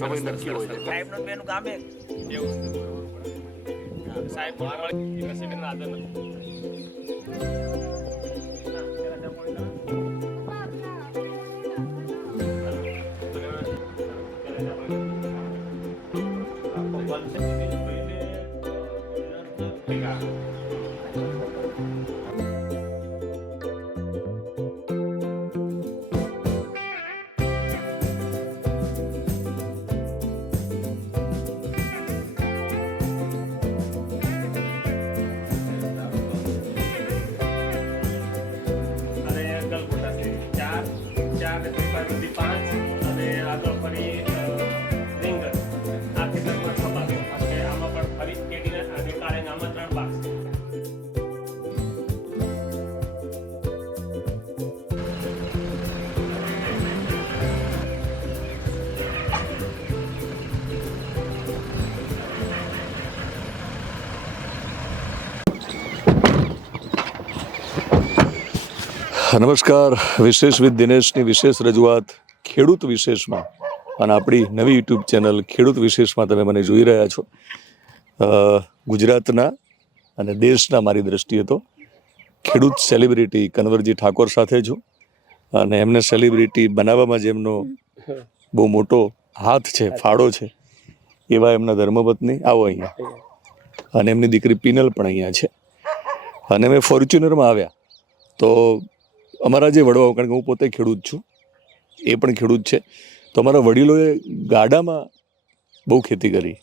સમય નક્કી હોય છે. સાહેબનો બેનું કામ એક એવું સાહેબ નસીબના આદર નથી. નમસ્કાર, વિશેષ વિથ દિનેશની વિશેષ રજૂઆત ખેડૂત વિશેષમાં અને આપણી નવી યુટ્યુબ ચેનલ ખેડૂત વિશેષમાં તમે મને જોઈ રહ્યા છો. ગુજરાતના અને દેશના મારી દ્રષ્ટિએ તો ખેડૂત સેલિબ્રિટી કન્વરજી ઠાકોર સાથે છું અને એમને સેલિબ્રિટી બનાવવામાં જેમનો બહુ મોટો હાથ છે, ફાળો છે, એવા એમના ધર્મપત્ની આવો અહીંયા અને એમની દીકરી પિનલ પણ અહીંયા છે. અને અમે ફોર્ચ્યુનરમાં આવ્યા તો અમારા જે વડવાઓ, કારણ કે હું પોતે ખેડૂત છું, એ પણ ખેડૂત છે, તો અમારા વડીલોએ ગાડામાં બહુ ખેતી કરી.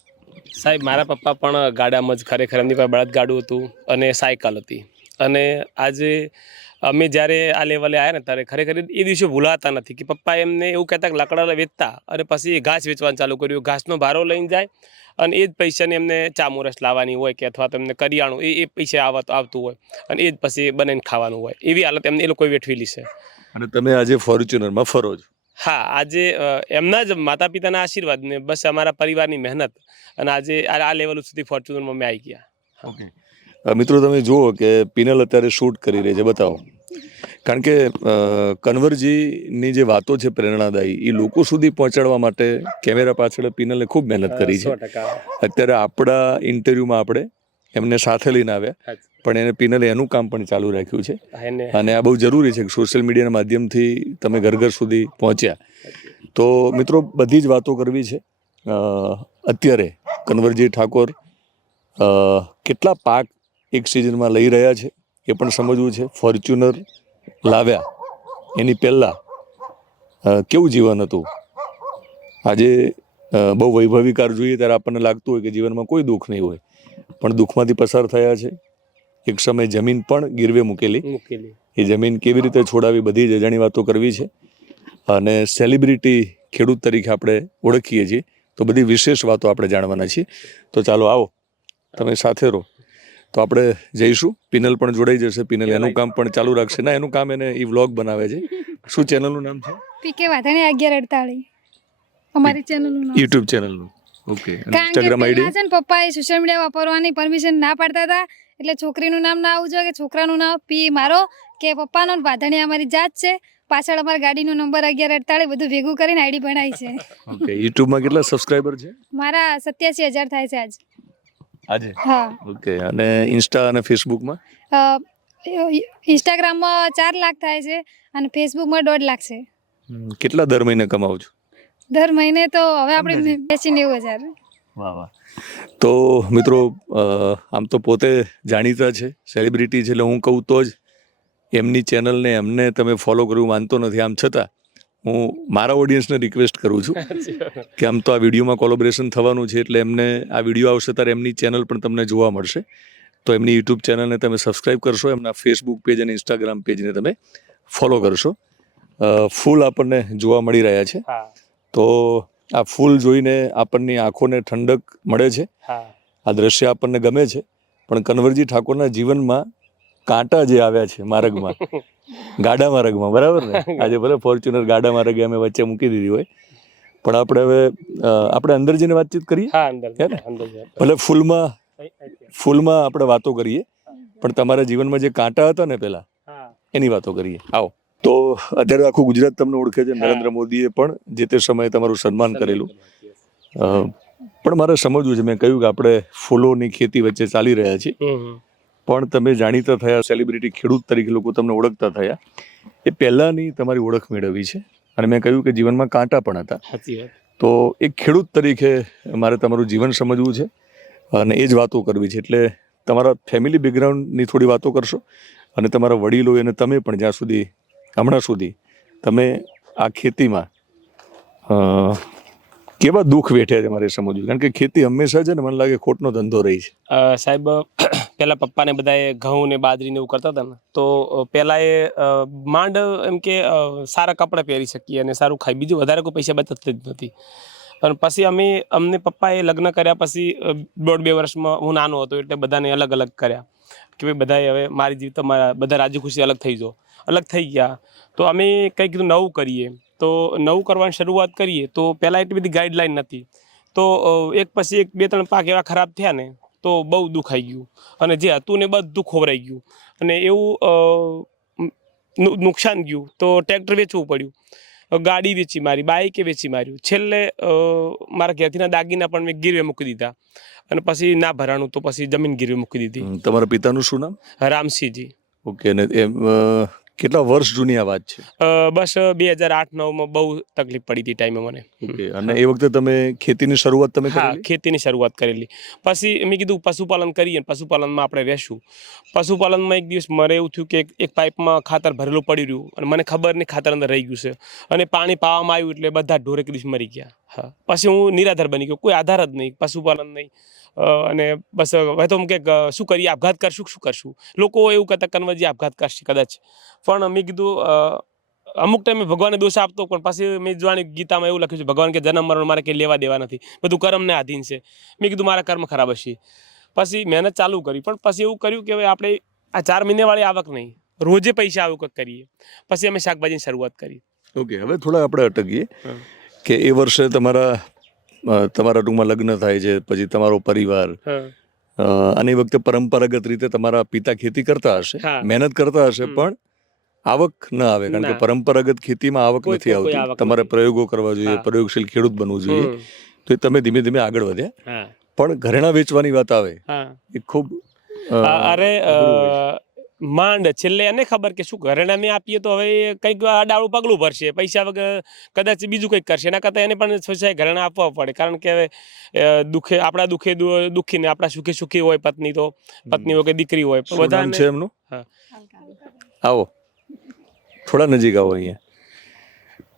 સાહેબ મારા પપ્પા પણ ગાડામાં જ, ખરેખર એમની પાસે બળદગાડું હતું અને સાયકલ હતી. અને આજે અમે જ્યારે આ લેવલે આવ્યા ને ત્યારે ખરેખર એ દિવસે ભૂલાતા નથી કે પપ્પા એમને એવું કહેતા કે લાકડા વેચતા અને પછી ઘાસ વેચવાનું ચાલુ કર્યું. ઘાસનો ભારો લઈને જાય અને એ જ પૈસાને એમને ચામુરસ લાવવાની હોય કે અથવા તો એમને કરિયાણું એ પૈસા આવતું હોય અને એ જ પછી બનાવીને ખાવાનું હોય. એવી હાલત એમને એ લોકોએ વેઠવેલી છે. અને તમે આજે ફોર્ચ્યુનરમાં ફરો છો? હા, આજે એમના જ માતા પિતાના આશીર્વાદ ને બસ અમારા પરિવારની મહેનત અને આજે આ લેવલ સુધી ફોર્ચ્યુનરમાં અમે આવી ગયા. ઓકે મિત્રો, તમે જુઓ કે પિનલ અત્યારે શૂટ કરી રહી છે, બતાવો. કારણ કે કન્વરજીની જે વાતો છે પ્રેરણાદાયી, એ લોકો સુધી પહોંચાડવા માટે કેમેરા પાછળ પિનલે ખૂબ મહેનત કરી છે. અત્યારે આપણા ઇન્ટરવ્યુમાં આપણે એમને સાથે લઈને આવ્યા, પણ એને પિનલે એનું કામ પણ ચાલુ રાખ્યું છે. અને આ બહુ જરૂરી છે કે સોશિયલ મીડિયાના માધ્યમથી તમે ઘર ઘર સુધી પહોંચ્યા. તો મિત્રો, બધી જ વાતો કરવી છે. અત્યારે કન્વરજી ઠાકોર કેટલા પાક એક સિઝનમાં લઈ રહ્યા છે એ પણ સમજવું છે. ફોર્ચ્યુનર લાવ્યા એની પહેલાં કેવું જીવન હતું. આજે બહુ વૈભવી કાર જોઈએ ત્યારે આપણને લાગતું હોય કે જીવનમાં કોઈ દુઃખ નહીં હોય, પણ દુઃખમાંથી પસાર થયા છે. એક સમય જમીન પણ ગીરવે મૂકેલી, એ જમીન કેવી રીતે છોડાવી, બધી જ અજાણી વાતો કરવી છે. અને સેલિબ્રિટી ખેડૂત તરીકે આપણે ઓળખીએ છીએ, તો બધી વિશેષ વાતો આપણે જાણવાના છીએ. તો ચાલો આવો, તમે સાથે રહો. તો આપણે જઈશું. પિનલ પણ જોડાઈ જશે. પિનલ એનું કામ પણ ચાલુ રાખશે. ના, એનું કામ એને એ વ્લોગ બનાવે છે. શું ચેનલનું નામ છે? પીકે વાધણી 1148 અમારી ચેનલનું નામ, યુટ્યુબ ચેનલનું. ઓકે. ઇન્સ્ટાગ્રામ આઈડી છે ને. પપ્પાએ સોશિયલ મીડિયા વાપરવાની પરમિશન ના પાડતા હતા, એટલે છોકરીનું નામ ના આવવું જોઈએ કે છોકરાનું નામ પી મારો કે પપ્પાનો. વાધણી અમારી જાત છે. પાછળ અમારી ગાડીનો નંબર 1148 બધું ભેગું કરીને આઈડી બનાવી છે. ઓકે. યુટ્યુબમાં કેટલા સબસ્ક્રાઇબર છે? મારા 87,000 થાય છે આજે. હા. ઓકે. અને ઇન્સ્ટા અને ફેસબુકમાં? ઇન્સ્ટાગ્રામમાં 4 લાખ થાય છે અને ફેસબુકમાં 1.5 લાખ છે. કેટલા દર મહિને કમાવો છો? દર મહિને તો હવે આપણે 80-90,000. વાહ વાહ. તો મિત્રો, આમ તો પોતે જાણીતા છે, સેલિબ્રિટી છે, એટલે હું કહું તો જ એમની ચેનલને એમને તમે ફોલો કરવું માનતો નથી. આમ છતાં હું મારા ઓડિયન્સને રિક્વેસ્ટ કરું છું કે આમ તો આ વિડીયોમાં કોલેબોરેશન થવાનું છે, એટલે એમને આ વિડીયો આવશે ત્યારે એમની ચેનલ પણ તમને જોવા મળશે. તો એમની યુટ્યુબ ચેનલને તમે સબસ્ક્રાઈબ કરશો, એમના ફેસબુક પેજ અને ઇન્સ્ટાગ્રામ પેજને તમે ફોલો કરશો. ફૂલ આપણને જોવા મળી રહ્યા છે. તો આ ફૂલ જોઈને આપણની આંખોને ઠંડક મળે છે. આ દ્રશ્ય આપણને ગમે છે. પણ કન્વરજી ઠાકોરના જીવનમાં કાંટા જે આવ્યા છે માર્ગમાં, ગાડા માર્ગમાં, બરાબર ને? આજે ભલે ફોર્ચ્યુનર ગાડા માર્ગે અમે વચ્ચે મૂકી દીધી હોય, પણ આપણે હવે આપણે અંદર જઈને વાતચીત કરીએ. ભલે ફૂલમાં આપણે વાતો કરીએ, પણ તમારા જીવનમાં જે કાંટા હતા ને પહેલા, એની વાતો કરીએ. આવો. તો અત્યારે આખું ગુજરાત તમને ઓળખે છે. નરેન્દ્ર મોદીએ પણ જે તે સમયે તમારું સન્માન કરેલું. પણ મારે સમજવું છે, મેં કહ્યું કે આપણે ફૂલોની ખેતી વચ્ચે ચાલી રહ્યા છીએ, પણ તમે જાણીતા થયા, સેલિબ્રિટી ખેડૂત તરીકે લોકો તમને ઓળખતા થયા, એ પહેલાંની તમારી ઓળખ મેળવી છે. અને મેં કહ્યું કે જીવનમાં કાંટા પણ હતા. સાચી વાત. તો એક ખેડૂત તરીકે મારે તમારું જીવન સમજવું છે અને એ જ વાતો કરવી છે. એટલે તમારા ફેમિલી બેકગ્રાઉન્ડની થોડી વાતો કરશો અને તમારા વડીલો અને તમે પણ જ્યાં સુધી હમણાં સુધી તમે આ ખેતીમાં કેવા દુઃખ વેઠ્યા છે મારે સમજવું, કારણ કે ખેતી હંમેશા છે ને મને લાગે ખોટનો ધંધો રહી છે. સાહેબ, પહેલાં પપ્પાને બધાએ ઘઉં ને બાજરીને એવું કરતા હતા ને, તો પહેલાં એ માંડ એમ કે સારા કપડાં પહેરી શકીએ અને સારું ખાઈ, બીજું વધારે કોઈ પૈસા બચત જ નથી. અને પછી અમને પપ્પાએ લગ્ન કર્યા પછી 1.5-2 વર્ષમાં હું નાનો હતો એટલે બધાને અલગ અલગ કર્યા કે ભાઈ બધાએ હવે મારી જીવ તમારા બધા રાજી ખુશી અલગ થઈ ગયા. તો અમે કંઈ કીધું નવું કરીએ, તો નવું કરવાની શરૂઆત કરીએ તો પહેલાં એટલી બધી ગાઈડલાઈન નથી, તો એક પછી એક 2-3 પાક એવા ખરાબ થયા ને તો બહુ દુઃખ આવી ગયું અને જે હતું ને બધું ખોવરાઈ ગયું અને એવું નુકસાન ગયું. તો ટ્રેક્ટર વેચવું પડ્યું, ગાડી વેચી મારી, બાઇકે વેચી માર્યું, છેલ્લે મારા ઘેરથીના દાગીના પણ મેં ગીરવે મૂકી દીધા અને પછી ના ભરાણું તો પછી જમીન ગીરવે મૂકી દીધી. તમારા પિતાનું શું નામ? રામસિંહજી. ઓકે. અને કેટલા વર્ષ જૂની આ વાત છે? બસ 2008-9માં બહુ તકલીફ પડી હતી ટાઈમે મને. ઓકે. અને એ વખતે તમે ખેતીની શરૂઆત તમે હા, કરેલી? ખેતીની શરૂઆત કરેલી. પછી મેં કીધું પશુપાલન કરીએ, પશુપાલનમાં આપણે રહેશું. પશુપાલનમાં એક દિવસ મારે એવું થયું કે એક પાઇપમાં ખાતર ભરેલું પડી રહ્યું અને મને ખબર નહીં ખાતર અંદર રહી ગયું છે અને પાણી પાવામાં આવ્યું એટલે બધા ઢોરે એક દિવસ મરી ગયા. હા, પછી હું નિરાધાર બની ગયો, કોઈ આધાર જ નહીં, પશુપાલન નહીં. અને બસ હવે તો કે શું કરીએ, આપઘાત કરશું, શું કરશું. લોકો એવું કહેતા કન્વરજી આપઘાત કરશે કદાચ, પણ મેં કીધું અમુક ટાઈમે ભગવાનને દોષ આપતો, પણ પછી મેં જોવાની ગીતામાં એવું લખ્યું છે ભગવાન કે જન્મ મરણ મારે કંઈ લેવા દેવા નથી, બધું કર્મને આધીન છે. મેં કીધું મારા કર્મ ખરાબ હશે. પછી મહેનત ચાલુ કરી, પણ પછી એવું કર્યું કે હવે આપણે આ 4 મહિનાવાળી આવક નહીં, રોજે પૈસા આવું કંઈક કરીએ. પછી અમે શાકભાજીની શરૂઆત કરી. ઓકે. હવે થોડા આપણે અટકીએ કે એ વર્ષે તમારા ટૂંકમાં લગ્ન થાય છે, પછી તમારો પરિવાર, અને એ વખતે પરંપરાગત રીતે તમારા પિતા ખેતી કરતા હશે, મહેનત કરતા હશે, પણ આવક ન આવે, કારણ કે પરંપરાગત ખેતીમાં આવક નથી આવતી. તમારે પ્રયોગો કરવા જોઈએ, પ્રયોગશીલ ખેડૂત બનવું જોઈએ. તો એ તમે ધીમે ધીમે આગળ વધ્યા, પણ ઘરેણાં વેચવાની વાત આવે એ ખૂબ અરે માંડ છેલ્લે એને ખબર કે શું ઘરેણાં મેં આપીએ તો હવે કંઈક ડાળું પગલું ભરશે, પૈસા વગર કદાચ બીજું કંઈક કરશે, એના કરતાં એને પણ સોચાય ઘરેણાં આપવા પડે, કારણ કે હવે દુઃખે આપણા દુઃખે દુઃખી ને આપણા સુખે સુખી હોય પત્ની, તો પત્ની હોય કે દીકરી હોય બધાને છે એમનું. આવો થોડા નજીક આવો અહીંયા.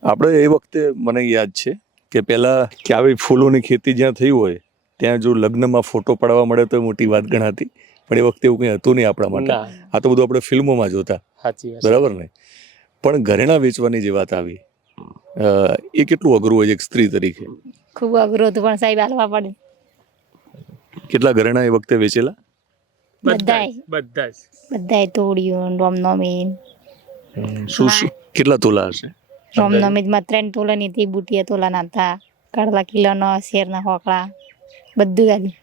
આપણે એ વખતે મને યાદ છે કે પહેલાં કે આવી ફૂલોની ખેતી જ્યાં થઈ હોય ત્યાં જો લગ્નમાં ફોટો પાડવા મળે તો મોટી વાત ગણાતી, પણ એ વખતે એવું કંઈ હતું નહીં આપણા માટે. આ તો બધું આપણે ફિલ્મોમાં જોતા, બરાબર ને? પણ ઘરેણાં વેચવાની જે વાત આવી એ કેટલું અઘરું હોય છે એક સ્ત્રી તરીકે? ખૂબ અઘરું હતું, પણ સાહેબ હાલવા પડે. કેટલા ઘરેણાં એ વખતે વેચેલા? બધાય તોડ્યું, રોમનોમી. શું કેટલા તોલા હશે? રોમનોમીમાં 3 તોલાની હતી, બુટિયા તોલાના હતા, કાળલા કિલોનો, શેરના હોકળા, બધું ગાડી.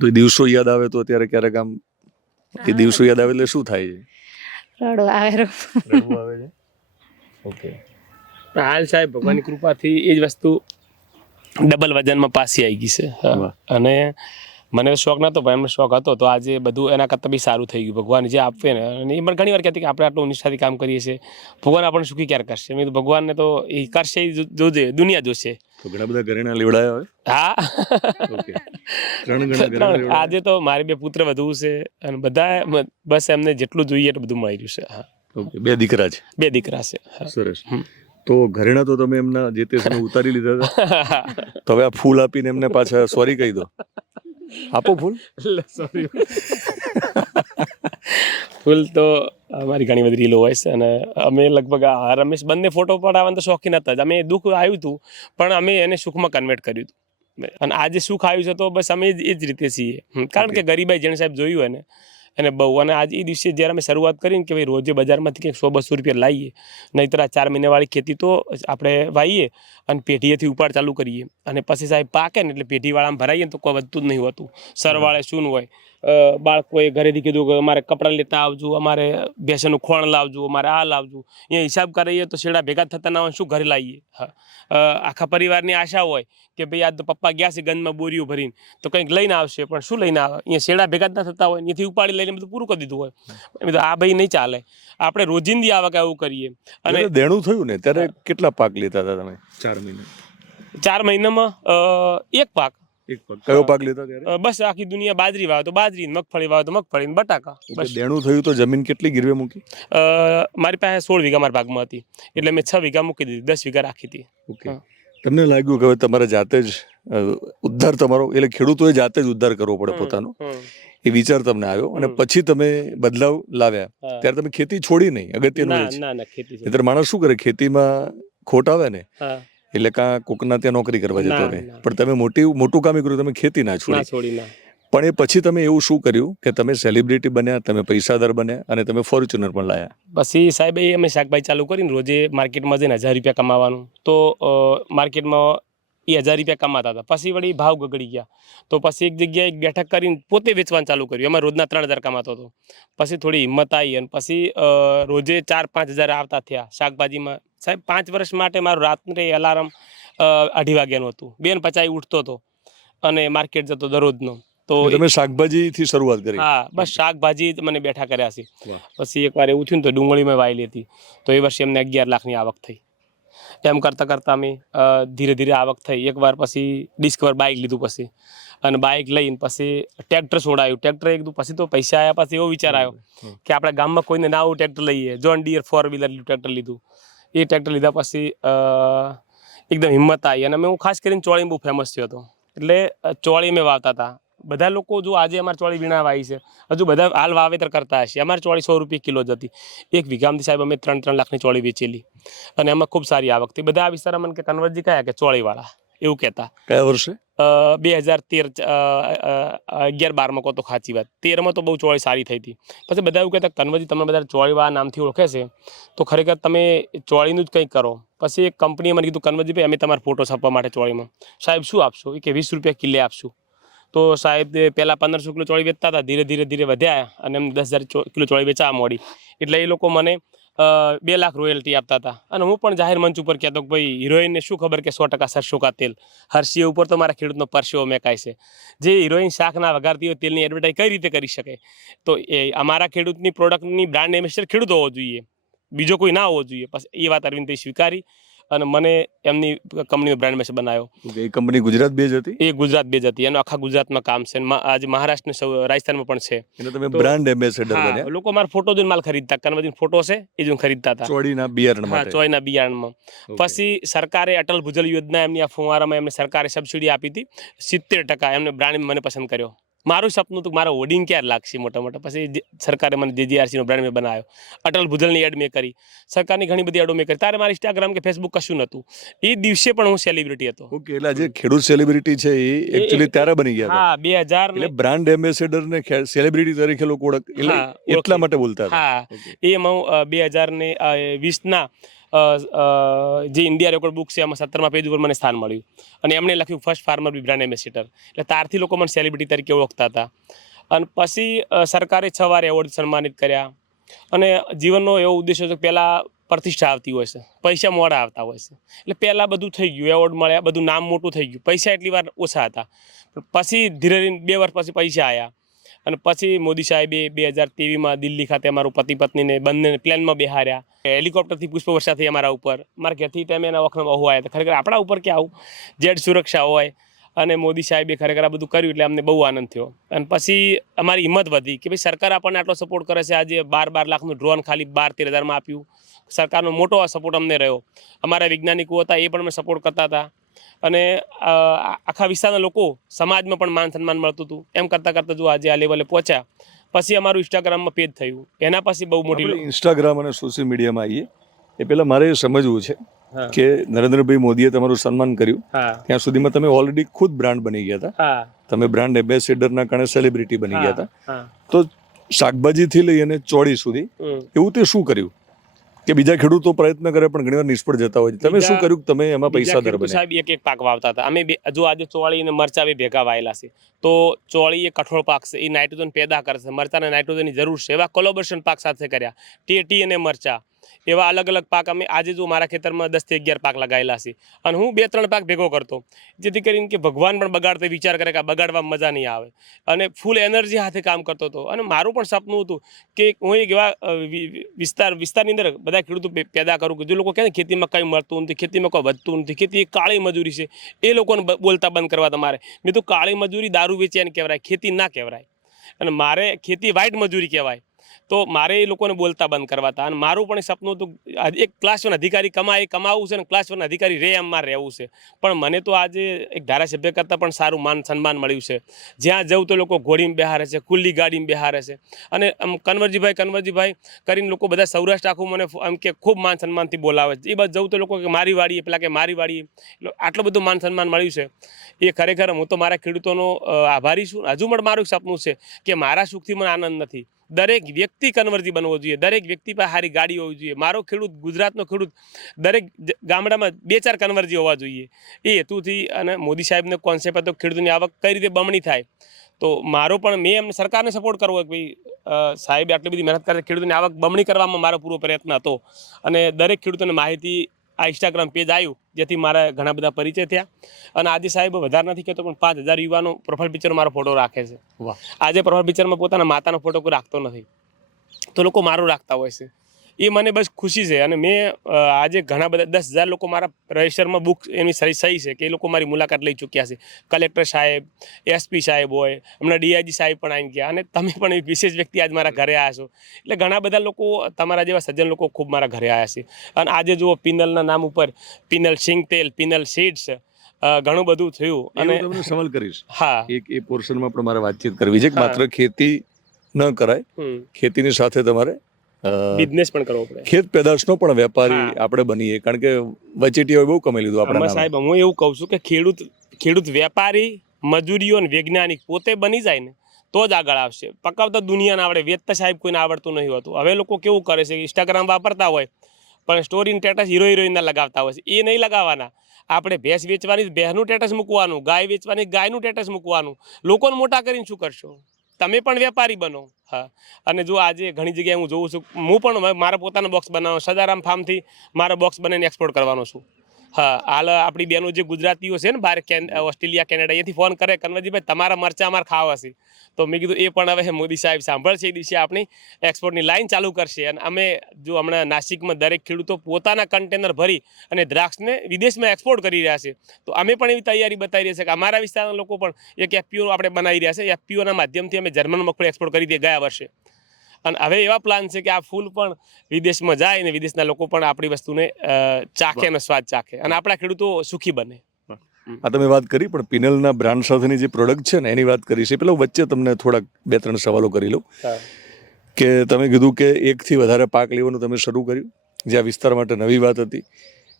તો એ દિવસો યાદ આવે તો અત્યારે ક્યારેક આમ એ દિવસો યાદ આવે એટલે શું થાય છે? રડવું આવે છે. ઓકે. હાલ સાહેબ ભગવાનની કૃપાથી એ જ વસ્તુ ડબલ વજનમાં પાછી આવી ગઈ છે. અને મને શોખ નહોતો, પણ એમને શોખ હતો, તો આજે બધું એના કરતાં બી સારું થઈ ગયું. ભગવાન જે આપે ને, અને એ પણ ઘણી વાર કહેતી કે આપણે આટલું નિષ્ઠાથી કામ કરીએ છીએ, ભગવાન આપણને સુખી ક્યારે કરશે? મેં તો ભગવાનને તો એ કરશે, જોજે, દુનિયા જોશે. તો ઘણા બધા ઘરેણાં લેવડાયા હોય? હા. ઓકે. 3 ઘરેણાં. આજે તો મારી 2 પુત્ર વધુ છે અને બધા બસ એમને જેટલું જોઈએ એટલું બધું મળી રહ્યું છે. હા. ઓકે. 2 દીકરા છે? 2 દીકરા છે. સરસ. તો ઘરેણાં તો તમે એમના જે તે સમય ઉતારી લીધા હતા, તો હવે આ ફૂલ આપીને એમને પાછા સોરી કહી દો. આપો ફૂલ. સોરી. ફૂલ તો અમારી ઘણી બધી રીલો હોય છે, અને અમે લગભગ રમેશ બંને ફોટો પડાવવાના તો શોખીન હતા જ. અમે દુઃખ આવ્યું હતું પણ અમે એને સુખમાં કન્વર્ટ કર્યું હતું, અને આજે સુખ આવ્યું છે તો બસ અમે એ જ રીતે છીએ. કારણ કે ગરીબાઈ જેને સાહેબ જોયું હોય ને એને બહુ. અને આજ એ દિવસે જ્યારે અમે શરૂઆત કરીને કે ભાઈ રોજે બજારમાંથી કંઈક 100-200 રૂપિયા લાવીએ, નહીંતર આ 4 મહિનાવાળી ખેતી તો આપણે વાવીએ અને પેઢીએથી ઉપાડ ચાલુ કરીએ, અને પછી સાહેબ પાકે ને એટલે પેઢીવાળામાં ભરાઈએ ને તો કોઈ વધતું જ નહીં હોતું. સરવાળે શું હોય બાળકોએ ઘરેથી કીધું કે અમારે કપડાં લેતા આવજો, અમારે ભેંસનું ખોણ લાવજો, અમારે આ લાવજો. અહીંયા હિસાબ કરીએ તો શેડા ભેગા થતા ના હોય, શું ઘરે લાવીએ? હા, આખા પરિવારની આશા હોય કે ભાઈ આજ તો પપ્પા ગયા છે ગંજમાં બોરીઓ ભરીને તો કંઈક લઈને આવશે, પણ શું લઈને આવે? અહીંયા શેડા ભેગા જ ના થતા હોય, અહીંયાથી ઉપાડી લઈને બધું પૂરું કરી દીધું હોય. એમ તો આ ભાઈ નહીં ચાલે. આપણે રોજિંદી આવક આવું કરીએ. અને અને દેણું થયું ને ત્યારે કેટલા પાક લેતા હતા તમે 4 મહિને? 4 મહિનામાં એક પાક. એક પાક કયો પાક લેતા ત્યારે? બસ આખી દુનિયા બાજરી વાવે તો બાજરી, મગફળી વાવે તો મગફળી ને બટાકા. બસ દેણું થયું તો જમીન કેટલી ગીરવે મૂકી? મારી પાસે 16 વીઘા મારા ભાગમાં હતી, એટલે મેં 6 વીઘા મૂકી દીધી, 10 વીઘા રાખી હતી. ઓકે. તમને લાગ્યું કે હવે તમારે જાતે જ ઉદ્ધાર તમારો, એટલે ખેડૂતોએ જાતે જ ઉદ્ધાર કરવો પડે પોતાનો, એ વિચાર તમને આવ્યો અને પછી તમે બદલાવ લાવ્યા. ત્યારે તમે ખેતી છોડી નહીં, અગત્યનું એ છે. ના ખેતી છે. નહીંતર માણસ શું કરે, ખેતીમાં ખોટ આવે ને હા, એટલે કાં કોકના ત્યાં નોકરી કરવા જતો ના, રહે, ના. પણ તમે મોટું કામ કર્યું, તમે ખેતી ના ના છોડી. છોડી ના. પણ એ પછી તમે એવું શું કર્યું કે તમે સેલિબ્રિટી બન્યા, તમે પૈસાદાર બન્યા અને તમે ફોર્ચ્યુનર પણ લાયા? પછી સાહેબ અમે શાકભાજી ચાલુ કરીને રોજે માર્કેટમાં જઈને 1000 રૂપિયા કમાવાનું. તો માર્કેટમાં એ 1000 રૂપિયા કમાતા હતા. પછી વળી ભાવ ગગડી ગયા, તો પછી એક જગ્યાએ એક બેઠક કરીને પોતે વેચવાનું ચાલુ કર્યું. એમાં રોજના 3000 કમાતો હતો. પછી થોડી હિંમત આવી અને પછી રોજે 4-5 હજાર આવતા થયા શાકભાજીમાં. સાહેબ 5 વર્ષ માટે મારું રાત્રે અલાર્મ 2:30 વાગ્યાનું હતું. 2:50 ઉઠતો હતો અને માર્કેટ જતો દરરોજનો. તો તમે શાકભાજીથી શરૂઆત કરી? હા, બસ શાકભાજી જ મને બેઠા કર્યા છે. વાહ. પછી એકવાર એવું થયું ને તો ડુંગળીમાં વાયેલી હતી, તો એ વર્ષે અમને 11 લાખની આવક થઈ. એમ કરતાં કરતાં અમે ધીરે ધીરે આવક થઈ. એકવાર પછી ડિસ્કવર બાઇક લીધું, પછી અને બાઇક લઈને પછી ટ્રેક્ટર છોડાયું. ટ્રેક્ટર એકદમ પછી તો પૈસા આવ્યા, પછી એવો વિચાર આવ્યો કે આપણા ગામમાં કોઈને ના આવું ટ્રેક્ટર લઈએ. જોન ડીયર 4-વ્હીલર ટ્રેક્ટર લીધું. એ ટ્રેક્ટર લીધા પછી એકદમ હિંમત આવી અને હું ખાસ કરીને ચોળીમાં બહુ ફેમસ થયો હતો. એટલે ચોળી મેં વાવતા હતા. બધા લોકો જો આજે અમારે ચોળી વીણા વાવી છે, હજુ બધા હાલ વાવેતર કરતા હશે. અમારે ચોળી 100 રૂપિયા કિલો જ હતી. 1 વીઘામાંથી સાહેબ અમે 3 લાખની ચોળી વેચેલી અને એમાં ખૂબ સારી આવક થઈ. બધા આ વિસ્તારમાં મને કે કન્વર્જી કયા કે ચોળીવાળા એવું કહેતા. કયા વર્ષે? 2013 11-12માં કહો તો સાચી વાત. 13માં તો બહુ ચોળી સારી થઈ હતી. પછી બધા એવું કહેતા કન્વર્જી તમને બધા ચોળીવાળા નામથી ઓળખે છે, તો ખરેખર તમે ચોળીનું જ કંઈક કરો. પછી એક કંપનીએ મને કીધું કન્વર્જી ભાઈ અમે તમારા ફોટો છાપવા માટે ચોળીમાં. સાહેબ શું આપશો? એ કે 20 રૂપિયા કિલે આપશું. તો સાહેબ પહેલાં 1500 કિલો ચોળી વેચતા હતા, ધીરે ધીરે વધ્યા અને એમ 10,000 કિલો ચોળી વેચાવા મળી. એટલે એ લોકો મને 2 લાખ રોયલ્ટી આપતા હતા. અને હું પણ જાહેર મંચ ઉપર કહેતો કે ભાઈ હિરોઈનને શું ખબર કે 100% સરસો કા તેલ. હર્ષી ઉપર તો મારા ખેડૂતનો પરસેવો મેકાય છે. જે હિરોઈન શાકના વઘારતી હોય તેલની એડવર્ટાઈઝ કઈ રીતે કરી શકે? તો એ અમારા ખેડૂતની પ્રોડક્ટની બ્રાન્ડ એમ્બેસેડર ખેડૂત હોવો જોઈએ, બીજો કોઈ ના હોવો જોઈએ. પછી એ વાત અરવિંદભાઈ સ્વીકારી અને મને એમની કંપનીનો બ્રાન્ડ એમ્બેસેડર બનાવ્યો. એ કંપની ગુજરાત બેઝ હતી? એ ગુજરાત બેઝ હતી. એનો આખા ગુજરાતમાં કામ છે. આજે મહારાષ્ટ્ર રાજસ્થાનમાં પણ છે. એટલે તમે બ્રાન્ડ એમ્બેસેડર હા, બન્યા. લોકો મારો ફોટો જોઈને માલ ખરીદતા. કન્વર્જીનો ફોટો છે એ જ ખરીદતા હતા. ચોળીના બિયારણ હા, માટે. ચોળીના બિયારણમાં. પછી સરકારે અટલ ભૂજલ યોજના એમની આ ફુવારામાં એમને સરકારે સબસિડી આપી હતી 70%. એમને બ્રાન્ડ મને પસંદ કર્યો. મારું સપનું હતું મારા હોર્ડિંગ ક્યારે લાગશે મોટા. પછી સરકારે મને JJRCનો બ્રાન્ડ મેં બનાવ્યો. અટલ ભૂજલની એડ મેં કરી. સરકારની ઘણી બધી એડો મેં કરી. તારે મારે ઇન્સ્ટાગ્રામ કે ફેસબુક કશું નહોતું. એ દિવસે પણ હું સેલિબ્રિટી હતો. ઓકે. એટલે જે ખેડૂત સેલિબ્રિટી છે એ એકચ્યુઅલી ત્યારે બની ગયા હતા. હા, 2000 એટલે બ્રાન્ડ એમ્બેસેડર ને સેલિબ્રિટી તરીકે લોકો એટલે હા, એટલા માટે બોલતા હતા. હા, એમાં 2020ના જે ઇન્ડિયા રેકોર્ડ બુક છે એમાં 17મા પેજ ઉપર મને સ્થાન મળ્યું અને એમણે લખ્યું ફર્સ્ટ ફાર્મર બી બ્રાન્ડ એમ્બેસેડર. એટલે ત્યારથી લોકો મને સેલિબ્રિટી તરીકે ઓળખતા હતા. અને પછી સરકારે 6 વાર એવોર્ડ સન્માનિત કર્યા. અને જીવનનો એવો ઉદ્દેશ હતો કે પહેલાં પ્રતિષ્ઠા આવતી હોય છે, પૈસા મોડા આવતા હોય છે. એટલે પહેલાં બધું થઈ ગયું, એવોર્ડ મળ્યા, બધું નામ મોટું થઈ ગયું, પૈસા એટલી વાર ઓછા હતા. પછી ધીરે ધીરે 2 વર્ષ પછી પૈસા આવ્યા. અને પછી મોદી સાહેબે 2023માં દિલ્હી ખાતે અમારું પતિ પત્નીને બંને પ્લેનમાં બેહાર્યા. હેલિકોપ્ટરથી પુષ્પવર્ષા થઈ અમારા ઉપર. મારા ઘરથી ટાઈમે એના વખતમાં બહુ આવ્યા હતા. ખરેખર આપણા ઉપર ક્યાં આવું જેડ સુરક્ષા હોય. અને મોદી સાહેબે ખરેખર આ બધું કર્યું એટલે અમને બહુ આનંદ થયો. અને પછી અમારી હિંમત વધી કે ભાઈ સરકાર આપણને આટલો સપોર્ટ કરે છે. આજે 12 લાખનું ડ્રોન ખાલી 12-13 હજારમાં આપ્યું. સરકારનો મોટો સપોર્ટ અમને રહ્યો. અમારા વૈજ્ઞાનિકો હતા એ પણ અમને સપોર્ટ કરતા હતા. અને આખા વિસ્તારના લોકો સમાજમાં પણ માન સન્માન મળતું હતું. એમ કરતાં કરતાં જો આજે આ લેવલે પહોંચ્યા. પછી અમારું ઇન્સ્ટાગ્રામમાં પેજ થયું. એના પછી બહુ મોટી ઇન્સ્ટાગ્રામ અને સોશિયલ મીડિયામાં આવીએ એ પહેલાં મારે સમજવું છે કે નરેન્દ્રભાઈ મોદીએ તમારું સન્માન કર્યું, ત્યાં સુધીમાં તમે ઓલરેડી ખુદ બ્રાન્ડ બની ગયા હતા. તમે બ્રાન્ડ એમ્બેસેડરના કારણે સેલિબ્રિટી બની ગયા હતા. તો શાકભાજીથી લઈ અને ચોળી સુધી એવું તે શું કર્યું કે બીજા ખેડૂતો પ્રયત્ન કરે પણ ઘણીવાર નિષ્ફળ જતા હોય છે. તમે શું કર્યું કે તમે એમાં બીજા પૈસા દર ખેડૂતો બને? સાહેબ એક એક પાક વાવતા હતા. અમે જો આજે ચોળી અને મરચા બે ભેગા વાયેલા છે, તો ચોળી એ કઠોળ પાક છે, એ નાઇટ્રોજન પેદા કરશે, મરચાને નાઇટ્રોજનની જરૂર છે, એવા કોલોબરેશન પાક સાથે કર્યા. ટેટી અને મરચા એવા અલગ અલગ પાક અમે આજે જો મારા ખેતરમાં 10 થી 11 પાક લગાવેલા છે, અને હું 2-3 પાક ભેગો કરતો, જેથી કરીને કે ભગવાન પણ બગાડતે વિચાર કરે કે આ બગાડવામાં મજા નહીં આવે, અને ફૂલ એનર્જી સાથે કામ કરતો હતો. અને મારું પણ સપનું હતું કે હું એક એવા વિસ્તારની અંદર બધા ખેડૂતો પેદા કરું કે જે લોકો કહે ને ખેતીમાં કંઈ મળતું નથી, ખેતીમાં કોઈ વધતું નથી, ખેતી એક કાળી મજૂરી છે, એ લોકોને બોલતા બંધ કરવા તમારે. મેં તો કાળી મજૂરી દારૂ વેચ્યાને કહેવાય, ખેતી ના કહેવાય, અને મારે ખેતી વ્હાઇટ મજૂરી કહેવાય. તો મારે એ લોકોને બોલતા બંધ કરવા હતા. અને મારું પણ સપનું હતું એક ક્લાસ 1 અધિકારી કમાવું છે, અને ક્લાસ 1 અધિકારી રહે એમ મારે રહેવું છે. પણ મને તો આજે એક ધારાસભ્ય કરતાં પણ સારું માન સન્માન મળ્યું છે. જ્યાં જવું તો લોકો ઘોડીમાં બેહારે છે, ખુલ્લી ગાડીમાં બેહારે છે, અને કન્વરજીભાઈ કરીને લોકો બધા સૌરાષ્ટ્ર આખું મને એમ કે ખૂબ માન સન્માનથી બોલાવે છે. એ બાદ જવું તો લોકો કે મારી વાડીએ, પેલા કે મારી વાડીએ, આટલું બધું માન સન્માન મળ્યું છે. એ ખરેખર હું તો મારા ખેડૂતોનો આભારી છું. હજુ પણ મારું સપનું છે કે મારા સુખથી મને આનંદ નથી. દરેક વ્યક્તિ કન્વર્જી બનવો જોઈએ, દરેક વ્યક્તિ પાસે સારી ગાડી હોવી જોઈએ. મારો ખેડૂત, ગુજરાતનો ખેડૂત, દરેક ગામડામાં 2-4 કન્વર્જી હોવા જોઈએ. એ હેતુથી અને મોદી સાહેબનો કોન્સેપ્ટ હતો ખેડૂતોની આવક કઈ રીતે બમણી થાય. તો મારો પણ મેં એમને સરકારને સપોર્ટ કરવો કે ભાઈ સાહેબ આટલી બધી મહેનત કરે, ખેડૂતોની આવક બમણી કરવામાં મારો પૂરો પ્રયત્ન હતો. અને દરેક ખેડૂતોને માહિતી આ ઇન્સ્ટાગ્રામ પેજ આવ્યું, જેથી મારા ઘણા બધા પરિચય થયા. અને આજે સાહેબ વધારે નથી કહેતો, પણ 5000 યુવાનો પ્રોફાઇલ પિક્ચર મારો ફોટો રાખે છે. વાહ. આજે પ્રોફાઇલ પિક્ચરમાં પોતાના માતાનો ફોટો કોઈ રાખતો નથી, તો લોકો મારું રાખતા હોય છે. એ મને બસ ખુશી છે. અને મેં આજે ઘણા બધા 10,000 લોકો મારા રજિસ્ટરમાં બુક એની સહી છે કે એ લોકો મારી મુલાકાત લઈ ચૂક્યા છે. કલેક્ટર સાહેબ, એસપી સાહેબ હોય, હમણાં ડીઆઈજી સાહેબ પણ આવી ગયા, અને તમે પણ એક વિશેષ વ્યક્તિ આજ મારા ઘરે આવ્યા છો. એટલે ઘણા બધા લોકો, તમારા જેવા સજ્જન લોકો ખૂબ મારા ઘરે આવ્યા છે. અને આજે જુઓ પિનલના નામ ઉપર પિનલ સિંગ તેલ, પિનલ સીડ્સ, ઘણું બધું થયું. અને અને તમને સવાલ કરીશ, હા, એ પોર્શનમાં પણ મારે વાતચીત કરવી છે કે હા. માત્ર ખેતી ન કરાય, ખેતીની સાથે તમારે બિઝનેસ પણ કરવો પડે. ખેત પેદાશનો પણ વેપારી હા. આપણે બનીએ, કારણ કે વચેટીઓએ બહુ કમાઈ લીધું આપણા આમાં નામે. સાહેબ હું એવું કહું છું કે ખેડૂત વેપારી, મજૂરીઓ અને વૈજ્ઞાનિક પોતે બની જાય ને તો જ આગળ આવશે. પકાવતા દુનિયાને આવડે, વેચતા સાહેબ કોઈને આવડતું નહીં હોતું. હવે લોકો કેવું કરે છે, ઇન્સ્ટાગ્રામ વાપરતા હોય પણ સ્ટોરીનું સ્ટેટસ હિરોઈનના લગાવતા હોય છે. એ નહીં લગાવવાના. આપણે ભેંસ વેચવાની, ભેંસનું સ્ટેટસ મૂકવાનું, ગાય વેચવાની, ગાયનું સ્ટેટસ મૂકવાનું. લોકોને મોટા કરીને શું કરશો? તમે પણ વેપારી બનો. હા. અને જો આજે ઘણી જગ્યાએ હું જોઉં છું, હું પણ મારા પોતાનો બોક્સ બનાવવાનો, સદારામ ફાર્મથી મારો બોક્સ બનાવીને એક્સપોર્ટ કરવાનો છું. હા, હાલ આપણી બહેનો જે ગુજરાતીઓ છે ને બહાર ઓસ્ટ્રેલિયા, કેનેડા, અહીંયાથી ફોન કરે, કન્વરજીભાઈ તમારા મરચાં અમારે ખાવા છે. તો મેં કીધું એ પણ હવે મોદી સાહેબ સાંભળશે, એ દિવસે આપણી એક્સપોર્ટની લાઈન ચાલુ કરશે. અને અમે જો હમણાં નાસિકમાં દરેક ખેડૂતો પોતાના કન્ટેનર ભરી અને દ્રાક્ષને વિદેશમાં એક્સપોર્ટ કરી રહ્યા છે. તો અમે પણ એવી તૈયારી બતાવી રહ્યા છે કે અમારા વિસ્તારના લોકો પણ એક એફપીઓ આપણે બનાવી રહ્યા છે. એફપીઓના માધ્યમથી અમે જર્મન મગફળી એક્સપોર્ટ કરી દઈએ ગયા વર્ષે. અને હવે એવા પ્લાન છે કે આ ફૂલ પણ વિદેશમાં જાય અને વિદેશના લોકો પણ આપણી વસ્તુને ચાખે અને સ્વાદ ચાખે, અને આપણા ખેડૂતો સુખી બને. આ તમે વાત કરી, પણ પિનલના બ્રાન્ડ સાથેની જે પ્રોડક્ટ છે ને એની વાત કરી છે. પેલા વચ્ચે તમને થોડાક 2-3 સવાલો કરી લઉં કે તમે કીધું કે 1 થી વધારે પાક લેવાનું તમે શરૂ કર્યું, જે આ વિસ્તાર માટે નવી વાત હતી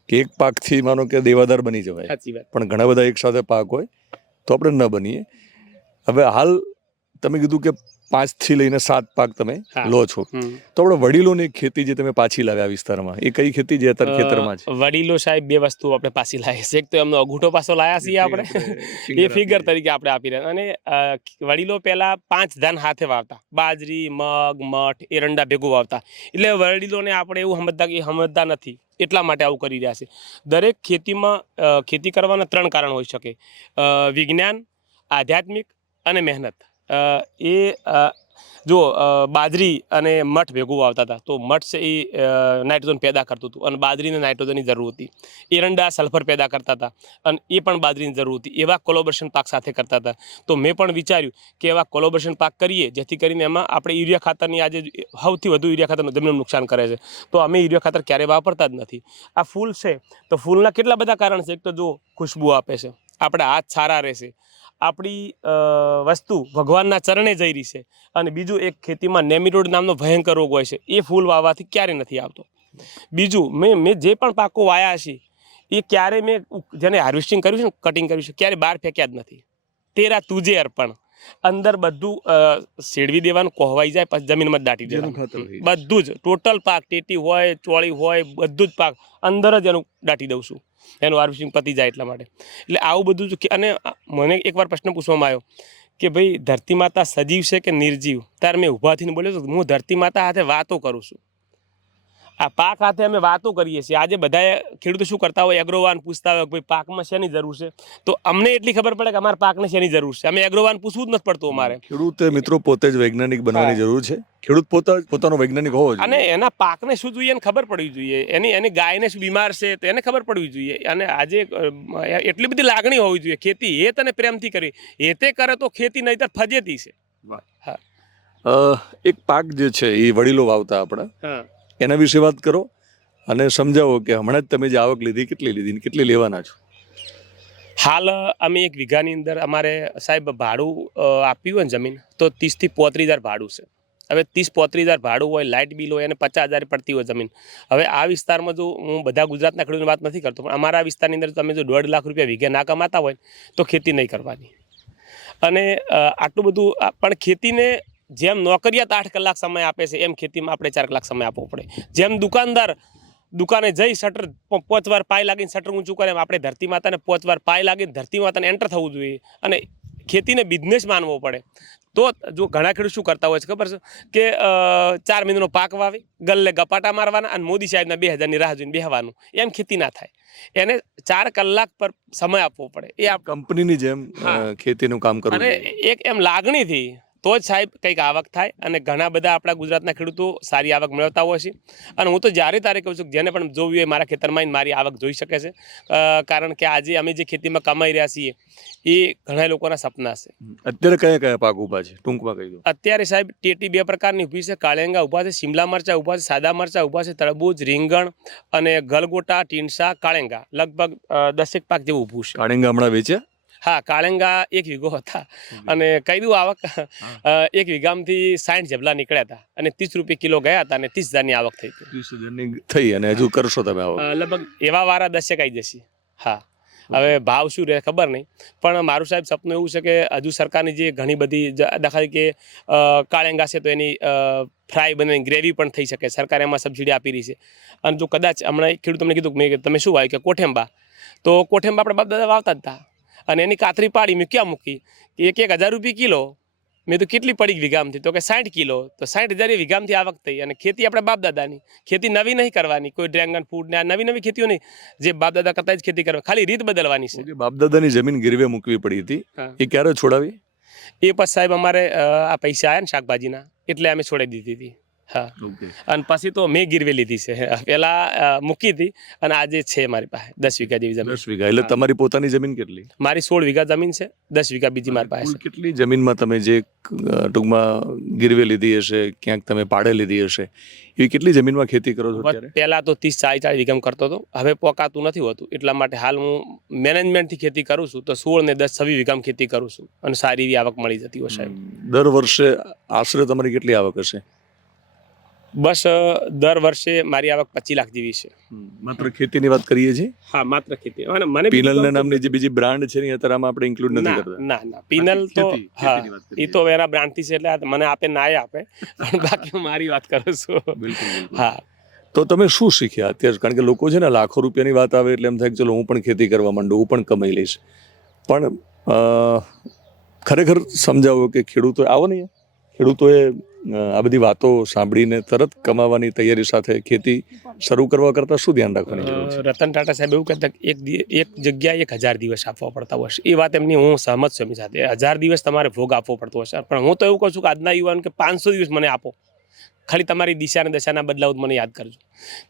કે એક પાકથી માનો કે દેવાદાર બની જવાય, સાચી વાત. પણ ઘણા બધા એક સાથે પાક હોય તો આપણે ન બનીએ. હવે હાલ તમે કીધું કે 5 થી લઈને 7 પાક તમે હા. લો છો, તો આપણે વડીલોની ખેતી જે તમે પાછી લાવ્યા વિસ્તારમાં, એ કઈ ખેતી જે અત્યારે ખેતરમાં છે? વડીલો સાહેબ 2 વસ્તુ આપણે પાછી લાવીએ છીએ. એક તો એમનો અંગૂઠો પાછો લાયા છીએ આપણે, એ ફિગર તરીકે આપણે આપી રહ્યા. અને વડીલો પહેલા 5 ધાન હાથે વાવતા, બાજરી, મગ, મઠ, એરંડા ભેગું વાવતા. એટલે વડીલોને આપણે એવું સમજતા નથી, એટલા માટે આવું કરી રહ્યા છે. દરેક ખેતીમાં ખેતી કરવાના 3 કારણ હોઈ શકે: વિજ્ઞાન, આધ્યાત્મિક અને મહેનત. જો બાજરી અને મઠ ભેગું વાવતા હતા, તો મઠ છે એ નાઇટ્રોજન પેદા કરતું હતું અને બાજરીને નાઇટ્રોજનની જરૂર હતી. એરંડા સલ્ફર પેદા કરતા હતા અને એ પણ બાજરીની જરૂર હતી. એવા કોલોબરેશન પાક સાથે કરતા હતા. તો મેં પણ વિચાર્યું કે એવા કોલોબરેશન પાક કરીએ, જેથી કરીને એમાં આપણે યુરિયા ખાતરની આજે સૌથી વધુ યુરિયા ખાતરનું જમીનનું નુકસાન કરે છે. તો અમે યુરિયા ખાતર ક્યારેય વાપરતા જ નથી. આ ફૂલ છે તો ફૂલના કેટલા બધા કારણ છે. એક તો જો ખુશ્બુ આપે છે, આપણા હાથ સારા રહેશે, આપણી વસ્તુ ભગવાનના ચરણે જઈ રહી છે. અને બીજું, એક ખેતીમાં નેમિટોડ નામનો ભયંકર રોગ હોય છે, એ ફૂલ વાવવાથી ક્યારે નથી આવતો. બીજું, મેં જે પણ પાકો વાયા છે એ ક્યારે મેં જેને હાર્વેસ્ટિંગ કર્યું છે ને, કટિંગ કર્યું છે, ક્યારે બહાર ફેંક્યા જ નથી. તેરા તુજે અર્પણ. અંદર બધું શેડવી દેવાનું, કોહવાઈ જાય, પછી જમીનમાં જ દાટી જેનું દેવાનું. ખાતર હોય. બધું જ ટોટલ પાક, ટેટી હોય, ચોળી હોય, બધું જ પાક અંદર જ એનું દાટી દઉં છું, એનું હાર્વેસ્ટિંગ પતી જાય એટલા માટે. એટલે આવું બધું જ. અને મને એકવાર પ્રશ્ન પૂછવામાં આવ્યો કે ભાઈ ધરતી માતા સજીવ છે કે નિર્જીવ? ત્યારે મેં ઊભા થઈને બોલ્યો હું ધરતી માતા સાથે વાતો કરું છું. આ પાક સાથે અમે વાતો કરીએ છીએ. આજે બધા ખેડૂતો શું કરતા હોય, એગ્રોવાન પૂછતા હોય કે ભાઈ પાકમાં શેની જરૂર છે, તો અમને એટલી ખબર પડે કે અમારા પાકને શેની જરૂર છે. અમે એગ્રોવાન પૂછવું જ નથી પડતું અમારે. ખેડૂતે મિત્રો પોતે જ વૈજ્ઞાનિક બનવાની જરૂર છે. ખેડૂત પોતાનો વૈજ્ઞાનિક હોવો જોઈએ. અને એના પાકને શું જોઈએ એને ખબર પડવી જોઈએ. એની ગાયને શું બીમાર છે તો એને ખબર પડવી જોઈએ. અને આજે એટલી બધી લાગણી હોવી જોઈએ. ખેતી હેત અને પ્રેમથી કરી, હેતે કરે તો ખેતી, નહીંતર ફજેતી છે. એક પાક જે છે એ વડીલો વાવતા આપણા, હા, એના વિશે વાત કરો અને સમજાવો કે હમણાં જ તમે જે આવક લીધી, કેટલી લીધી ને કેટલી લેવાના છો? હાલ અમે 1 વીઘાની અંદર અમારે સાહેબ ભાડું આપ્યું હોય ને જમીન, તો 30,000 થી 35,000 ભાડું છે. હવે 30,000-35,000 ભાડું હોય, લાઇટ બિલ હોય, અને 50,000 પડતી હોય જમીન. હવે આ વિસ્તારમાં જો હું બધા ગુજરાતના ખેડૂતોની વાત નથી કરતો, પણ અમારા વિસ્તારની અંદર તમે જો 1.5 લાખ રૂપિયા વીઘે ના કમાતા હોય તો ખેતી નહીં કરવાની. અને આટલું બધું પણ ખેતીને જેમ નોકરિયાત 8 કલાક સમય આપે છે, એમ ખેતીમાં આપણે 4 કલાક સમય આપવો પડે. જેમ દુકાનદાર દુકાને જઈ શટર 5 વાર પાય લાગીને શટર ઊંચું કરે, એમ આપણે ધરતી માતાને 5 વાર પાય લાગીને ધરતી માતાને એન્ટર થવું જોઈએ. અને ખેતીને બિઝનેસ માનવો પડે. તો જો ઘણા ખેડૂત શું કરતા હોય છે ખબર છે કે 4 મહિનાનો પાક વાવી, ગલ્લે ગપાટા મારવાના અને મોદી સાહેબના 2000ની રાહ જોઈને બેહવાનું. એમ ખેતી ના થાય. એને 4 કલાક પર સમય આપવો પડે. એ કંપનીની જેમ ખેતીનું કામ કરવું અને જોઈએ. એક એમ લાગણીથી તો જ સાહેબ કંઈક આવક થાય. અને ઘણા બધા આપણા ગુજરાતના ખેડૂતો સારી આવક મેળવતા હોય છે. અને હું તો જ્યારે તારે કહું છું કે જેને પણ જોવું હોય મારા ખેતરમાં આવીને મારી આવક જોઈ શકે છે. કારણ કે આજે અમે જે ખેતીમાં કમાઈ રહ્યા છીએ એ ઘણા લોકોના સપના છે. અત્યારે કયા કયા પાક ઊભા છે ટૂંકમાં કહી દો. અત્યારે સાહેબ ટેટી 2 પ્રકારની ઊભી છે. કાળેંગા ઊભા છે, શિમલા મરચાં ઊભા છે, સાદા મરચાં ઊભા છે, તરબૂચ, રીંગણ અને ગલગોટા, ટીંસા, કાળેંગા લગભગ 10 પાક જેવું ઊભું છે. કાળેંગા હમણાં વેચ્યા? હા, કાળેંગા 1 વીઘો હતા. અને કઈ દઉં આવક 1 વીઘામાંથી 60 જબલા નીકળ્યા હતા અને 30 રૂપિયા કિલો ગયા હતા અને 30,000ની આવક થઈ હતી. 30,000ની થઈ અને હજુ કરશો તમે આવક? લગભગ એવા વારા 10 આવી જશે. હા, હવે ભાવ શું રહે ખબર નહીં, પણ મારું સાહેબ સપનું એવું છે કે હજુ સરકારની જે ઘણી બધી દાખલા કે કાળેંગા છે તો એની ફ્રાય બને ગ્રેવી પણ થઈ શકે. સરકાર એમાં સબસિડી આપી રહી છે. અને જો કદાચ હમણાં ખેડૂત તમને કીધું મેં તમે શું વાવ્યું કે કોઠેંબા, તો કોઠેંબા આપણે બાપ દાદા વાવતા જ હતા. અને એની કાતરી પાડી મેં ક્યાં મૂકી કે 1,000 રૂપિયા કિલો. મેં તો કેટલી પડી વીઘામથી, તો કે 60 કિલો, તો 60,000 વીઘામથી આવક થઈ. અને ખેતી આપણે બાપ દાદાની ખેતી નવી નહીં કરવાની, કોઈ ડ્રેગન ફ્રૂટ ને આ નવી ખેતીઓ નહીં, જે બાપ દાદા કરતા જ ખેતી કરવાની, ખાલી રીત બદલવાની છે. બાપ દાદાની જમીન ગીરવે મૂકવી પડી હતી, એ ક્યારે છોડાવી? એ પછી સાહેબ અમારે આ પૈસા આવ્યા ને શાકભાજીના, એટલે અમે છોડી દીધી હતી. હા, અને પછી તો મેં ગીરવે લીધી છે. પેલા મૂકી હતી અને આજે છે મારી પાસે 10 વીઘા જેવી જમીન. 10 વીઘા એટલે તમારી પોતાની જમીન કેટલી? મારી 16 વીઘા જમીન છે, 10 વીઘા બીજી મારી પાસે છે. કેટલી જમીનમાં તમે જે ટૂંકમાં ગીરવે લીધી હશે, ક્યાંક તમે પાડે લીધી હશે, એવી કેટલી જમીનમાં ખેતી કરો છો અત્યારે? પહેલા તો 30-40 વીઘામાં કરતો હતો, હવે પોકાતું નથી હોતું. એટલા માટે હાલ હું મેનેજમેન્ટથી ખેતી કરું છું, તો 16 ને 10-26 વીઘામાં ખેતી કરું છું અને સારી એવી આવક મળી જતી હોય સાહેબ. દર વર્ષે આશરે તમારી કેટલી આવક હશે? બસ દર વર્ષે મારી આવક 25 લાખ જેવી છે. માત્ર ખેતીની વાત કરીએ છીએ? હા, માત્ર ખેતી. અને મને પિનલ નામની જે બીજી બ્રાન્ડ છે ને અત્યારે આમાં આપણે ઇન્ક્લુડ નથી કરતા. ના પિનલ તો હા, એ તો એના બ્રાન્ડથી છે એટલે મને આપે ના આપે, પણ બાકી હું મારી વાત કરું છું. બિલકુલ. હા, તો તમે શું શીખ્યા અત્યારે? કારણ કે લોકો છે ને લાખો રૂપિયાની વાત આવે એટલે એમ થાય કે ચલો હું પણ ખેતી કરવા માંડું, હું પણ કમાઈ લઈશ. પણ ખરેખર સમજાવો કે ખેડૂતો આવો ને, ખેડૂતોએ આ બધી વાતો સાંભળીને તરત કમાવાની તૈયારી સાથે ખેતી શરૂ કરવા કરતાં શું ધ્યાન રાખવાની જરૂર છે? રતન ટાટા સાહેબ એવું કહેતા એક જગ્યાએ 1000 દિવસ આપવા પડતા હોય છે. એ વાત એમની હું સહમત છું એમની સાથે. 1000 દિવસ તમારે ભોગ આપવો પડતો હશે. પણ હું તો એવું કહું છું કે આજના યુવાન કે 500 દિવસ મને આપો, ખાલી તમારી દિશા અને દશાના બદલાવ મને યાદ કરજો.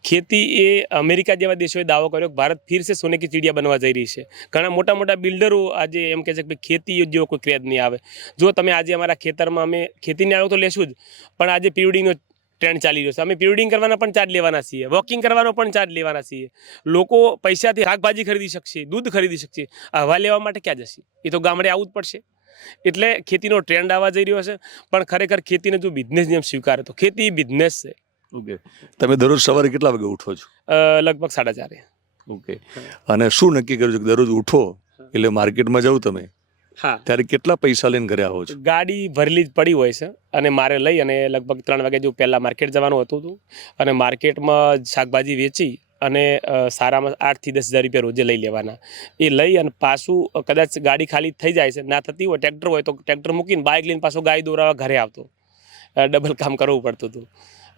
ખેતી એ અમેરિકા જેવા દેશોએ દાવો કર્યો કે ભારત ફિર સે સોને કી ચીડિયા બનવા જઈ રહી છે. ઘણા મોટા મોટા બિલ્ડરો આજે એમ કહે છે કે ખેતી જેવો કોઈ ક્રેઝ નહીં આવે. જો તમે આજે અમારા ખેતરમાં અમે ખેતીની આવક તો લેશું જ, પણ આજે પ્રિવેડિંગનો ટ્રેન્ડ ચાલી રહ્યો છે. અમે પ્રિવેડિંગ કરવાના પણ ચાર્જ લેવાના છીએ, વોકિંગ કરવાનો પણ ચાર્જ લેવાના છીએ. લોકો પૈસાથી શાકભાજી ખરીદી શકશે, દૂધ ખરીદી શકશે, હવા લેવા માટે ક્યાં જશે? એ તો ગામડે આવવું જ પડશે. એટલે ખેતીનો ટ્રેન્ડ આવવા જઈ રહ્યો છે. પણ ખરેખર ખેતીને જો બિઝનેસ જેમ સ્વીકારે તો ખેતી બિઝનેસ છે. ઓકે, તમે દરરોજ સવારે કેટલા વાગે ઉઠો છો? લગભગ 4:30. ઓકે, અને શું નક્કી કર્યું છે કે દરરોજ ઉઠો એટલે માર્કેટમાં જાવ તમે હા ત્યારે કેટલા પૈસા લઈને ઘરે આવો છો? ગાડી ભરેલી જ પડી હોય છે અને મારે લઈ અને લગભગ 3 વાગે જો પહેલાં માર્કેટ જવાનું હતું અને માર્કેટમાં શાકભાજી વેચી અને સારામાં 8 થી 10 હજાર રૂપિયા રોજે લઈ લેવાના. એ લઈ અને પાછું કદાચ ગાડી ખાલી થઈ જાય છે, ના થતી હોય, ટ્રેક્ટર હોય તો ટ્રેક્ટર મૂકીને બાઇક લઈને પાછો ગાય દોરાવા ઘરે આવતો. ડબલ કામ કરવું પડતું હતું.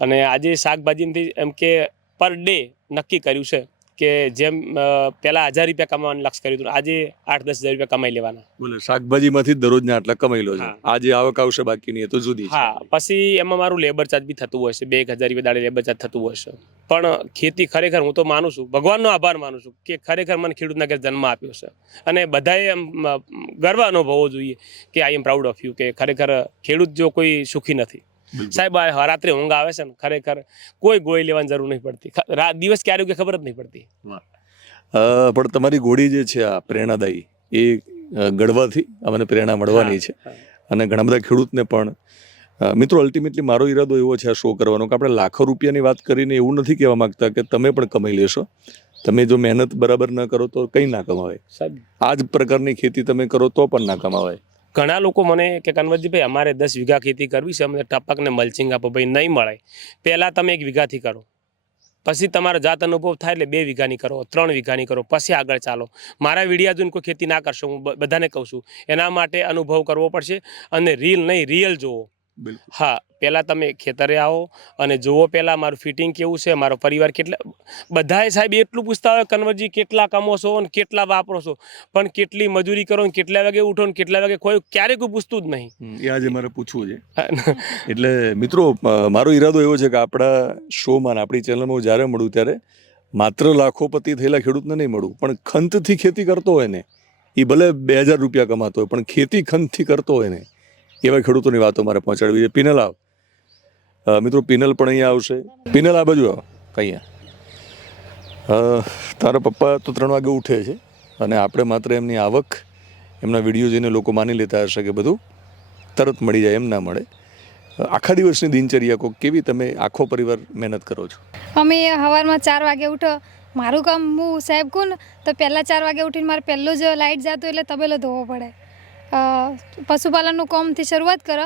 અને આજે શાકભાજીમાંથી એમ કે પર ડે નક્કી કર્યું છે કે જેમ પહેલાં 1000 રૂપિયા કમાવાનું લક્ષ કર્યું હતું, આજે 8-10 હજાર રૂપિયા કમાઈ લેવાના. બોલે શાકભાજીમાંથી જ દરરોજના આટલા કમાઈ લો છો. હા. આજે આવક આવશે બાકીની એ તો જુદી છે. હા, પછી એમાં મારું લેબર ચાર્જ બી થતું હોય છે, 2-1000 રૂપિયા દાડે લેબર ચાર્જ થતું હોય છે. પણ ખેતી ખરેખર હું તો માનું છું, ભગવાનનો આભાર માનું છું કે ખરેખર મને ખેડૂતના ઘેર જન્મ આપ્યો છે. અને બધાએ એમ ગર્વ અનુભવવો જોઈએ કે આઈ એમ પ્રાઉડ ઓફ યુ, કે ખરેખર ખેડૂત જો કોઈ સુખી નથી. સાહેબ આ રાત્રે ઊંઘ આવે છે ને, ખરેખર કોઈ ગોળી લેવાની જરૂર નહીં પડતી. દિવસ ક્યારે કે ખબર જ નહીં પડતી. પણ તમારી ઘોડી જે છે આ પ્રેરણાદાયી, એ ગળવાથી અમને પ્રેરણા મળવાની છે. અને ઘણા બધા ખેડૂતને પણ મિત્રો અલ્ટિમેટલી મારો ઈરાદો એવો છે આ શો કરવાનો કે આપણે લાખો રૂપિયાની વાત કરીને એવું નથી કહેવા માંગતા કે તમે પણ કમાઈ લેશો. તમે જો મહેનત બરાબર ન કરો તો કંઈ ના કમાવાય. સાહેબ આ જ પ્રકારની ખેતી તમે કરો તો પણ ના કમાવાય. ઘણા લોકો મને કે કન્વરજીભાઈ અમારે 10 વીઘા ખેતી કરવી છે, અમને ટપક ને મલ્ચિંગ આપો. ભાઈ નહીં મળે. પહેલાં તમે 1 વીઘાથી કરો, પછી તમારો જાત અનુભવ થાય એટલે 2 વીઘાની કરો, 3 વીઘાની કરો, પછી આગળ ચાલો. મારા વિડીયા જોઈને કોઈ ખેતી ના કરશો, હું બધાને કહું છું. એના માટે અનુભવ કરવો પડશે અને રીલ નહીં રિયલ જોવો. હા, પહેલાં તમે ખેતરે આવો અને જુઓ પહેલાં મારું ફિટિંગ કેવું છે, મારો પરિવાર કેટલા. બધાએ સાહેબ એટલું પૂછતા હોય કન્વરજી કેટલા કમો છો અને કેટલા વાપરો છો, પણ કેટલી મજૂરી કરો ને કેટલા વાગે ઉઠો ને કેટલા વાગે ક્યારેય કોઈ પૂછતું જ નહીં. એ આજે મારે પૂછવું છે. એટલે મિત્રો મારો ઈરાદો એવો છે કે આપણા શોમાં આપણી ચેનલમાં હું જ્યારે મળું ત્યારે માત્ર લાખોપતિ થયેલા ખેડૂતને નહીં મળું, પણ ખંતથી ખેતી કરતો હોય ને, એ ભલે 2000 રૂપિયા કમાતો હોય પણ ખેતી ખંતથી કરતો હોય ને, એવા ખેડૂતોની વાતો મારે પહોંચાડવી છે. પિનલ આવ મિત્રો, પિનલ પણ અહીંયા આવશે. પિનલ આ બાજુ આવ. અહીંયા તારા પપ્પા તો 3 વાગે ઉઠે છે અને આપણે માત્ર એમની આવક, એમના વિડીયો જોઈને લોકો માની લેતા હશે કે બધું તરત મળી જાય, એમ ના મળે. આખા દિવસની દિનચર્યા કહો, કેવી તમે આખો પરિવાર મહેનત કરો છો? અમે સવારમાં 4 વાગે ઉઠો. મારું કામ હું સાહેબ કહું ને તો પહેલાં 4 વાગે ઉઠીને મારે પહેલું જ લાઇટ જતું એટલે તબેલો ધોવો પડે. પશુપાલનનું કામથી શરૂઆત કરો.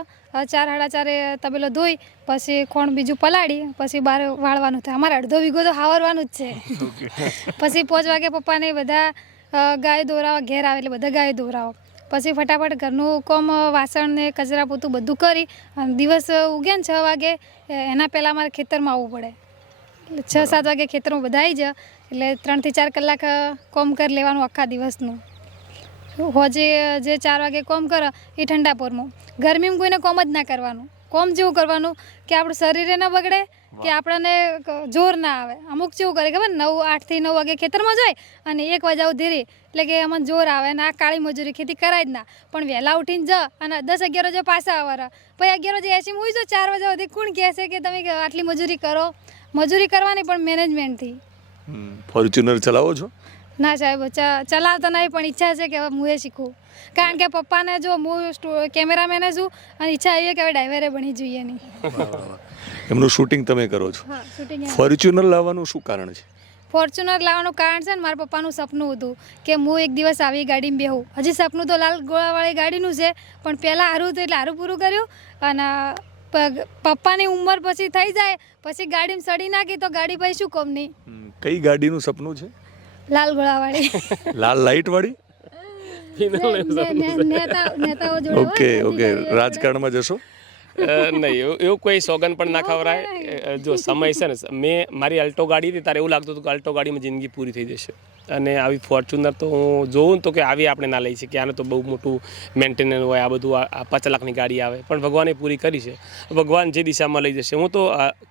4-4:30 તબેલો ધોઈ પછી ખોણ બીજું પલાળી પછી બહાર વાળવાનું થાય. અમારે અડધો વીઘો તો હાવરવાનું જ છે. પછી 5 વાગે પપ્પાને બધા ગાય દોરાવા ઘેર આવે એટલે બધા ગાય દોરાવો. પછી ફટાફટ ઘરનું કામ, વાસણ ને કચરા પોતું બધું કરી અને દિવસ ઉગે ને 6 વાગે એના પહેલાં અમારે ખેતરમાં આવવું પડે. 6-7 વાગે ખેતરમાં બધા આવી જાય એટલે 3 થી 4 કલાક કામ કરી લેવાનું આખા દિવસનું. હોજે જે 4 વાગે કોમ કરો એ ઠંડા પોરમાં. ગરમીમાં કોઈને કોમ જ ના કરવાનું. કોમ જેવું કરવાનું કે આપણું શરીરે ન બગડે, કે આપણને જોર ના આવે. અમુક જેવું કરે ખબર 8 થી 9 વાગે ખેતરમાં જાય અને 1 વાગ્યા ધીરે એટલે કે અમને જોર આવે અને આ કાળી મજૂરી ખેતી કરાય જ ના. પણ વહેલા ઉઠીને જ અને 10-11 વાગે પાછા આવવાના. પછી 11 વાગે એસી મૂવી જો 4 વાગ્યા સુધી કોણ કહેશે કે તમે આટલી મજૂરી કરો? મજૂરી કરવાની પણ મેનેજમેન્ટથી. ફોર્ચ્યુનર ચલાવો છો? ના સાહેબ, ચલાવતા નહીં પણ ઈચ્છા છે કે હવે હું એ શીખું. કારણ કે પપ્પાને જો હું કેમેરામેને છું અને ઈચ્છા આવી કે હવે ડ્રાઈવરે બની જોઈએ નહીં. એમનું શૂટિંગ તમે કરો છો. હા, શૂટિંગ. ફોર્ચ્યુનર લાવવાનું શું કારણ છે? ફોર્ચ્યુનર લાવવાનું કારણ છે ને મારા પપ્પાનું સપનું હતું કે હું એક દિવસ આવી ગાડીમાં બેહું. હજી સપનું તો લાલ ગોળાવાળી ગાડીનું છે, પણ પહેલાં હારું હતું એટલે હારું પૂરું કર્યું. અને પપ્પાની ઉંમર પછી થઈ જાય પછી ગાડીમાં સડી નાખી તો ગાડી પછી શું કોમ નહીં. કઈ ગાડીનું સપનું છે? લાલ ગોળાવાળી. લાલ લાઈટ વાળી? નેતાઓ જોડે. Okay okay. રાજકારણમાં જશો? નહીં, એવું કોઈ સોગન પણ ના ખવરાય. જો સમય છે ને, મેં મારી અલ્ટો ગાડી હતી ત્યારે એવું લાગતું હતું કે અલ્ટો ગાડીમાં જિંદગી પૂરી થઈ જશે. અને આવી ફોર્ચ્યુનર તો હું જોઉં ને તો કે આવી આપણે ના લઈ શકીએ. આને તો બહુ મોટું મેન્ટેનન્સ હોય, આ બધું 5 લાખની ગાડી આવે. પણ ભગવાને પૂરી કરી છે. ભગવાન જે દિશામાં લઈ જશે. હું તો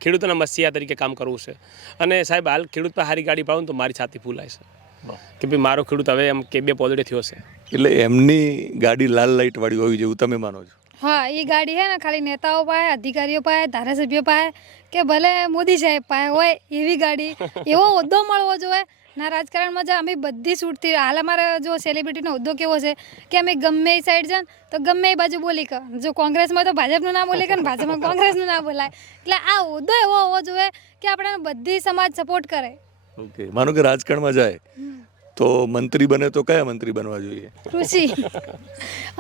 ખેડૂતોના મસીહા તરીકે કામ કરવું છે. અને સાહેબ હાલ ખેડૂત પર સારી ગાડી પાડું તો મારી છાતી ફૂલાય છે કે ભાઈ મારો ખેડૂત હવે એમ કે 2 પોદડે થયો છે. એટલે એમની ગાડી લાલ લાઈટ વાળી હોવી જોઈએ તમે માનો છો? હા, એ ગાડી હે ને ખાલી નેતાઓ પાસે, અધિકારીઓ પાસે, ધારાસભ્યો પાસે કે ભલે મોદી સાહેબ પાસે હોય એવી ગાડી, એવો હોદ્દો મળવો જોઈએ. ના રાજકારણમાં અમે બધી છૂટથી હાલ અમારે જો સેલિબ્રિટીનો હોદ્દો કેવો છે કે અમે ગમે એ સાઈડ જાય તો ગમે એ બાજુ બોલી કે જો કોંગ્રેસમાં તો ભાજપનું ના બોલી કે ભાજપમાં કોંગ્રેસનું ના બોલાય. એટલે આ હોદ્દો એવો હોવો જોઈએ કે આપણે બધી સમાજ સપોર્ટ કરે. ઓકે. માનો કે રાજકારણમાં જાય તો મંત્રી બને તો કયા મંત્રી બનવા જોઈએ? કૃષિ.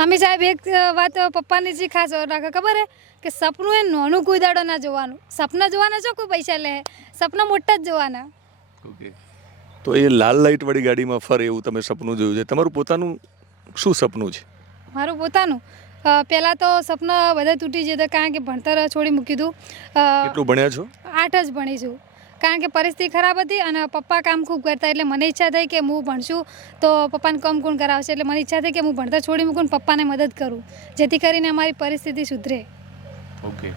અમે સાહેબ એક વાત પપ્પાની જે ખાસ રાખે ખબર હે કે સપનું એ નાનું કોઈ દાડો ના જોવાનું. સપના જોવાના છો કોઈ પૈસા લે, સપના મોટા જ જોવાના. ઓકે, તો એ લાલ લાઇટવાળી ગાડીમાં ફરે એવું તમે સપનું જોયું છે. તમારું પોતાનું શું સપનું છે? મારું પોતાનું પહેલાં તો સપના બધા તૂટી જતા કારણ કે ભણતર છોડી મૂક્યું હતું. કેટલું ભણ્યા છો? 8 જ ભણી છું કારણ કે પરિસ્થિતિ ખરાબ હતી અને પપ્પા કામ ખૂબ કરતા એટલે મને ઈચ્છા થઈ કે હું ભણશું તો પપ્પાને કામ કોણ કરાવશે, એટલે મને ઈચ્છા થઈ કે હું ભણતર છોડી મૂકું પપ્પાને મદદ કરું જેથી કરીને અમારી પરિસ્થિતિ સુધરે. ઓકે,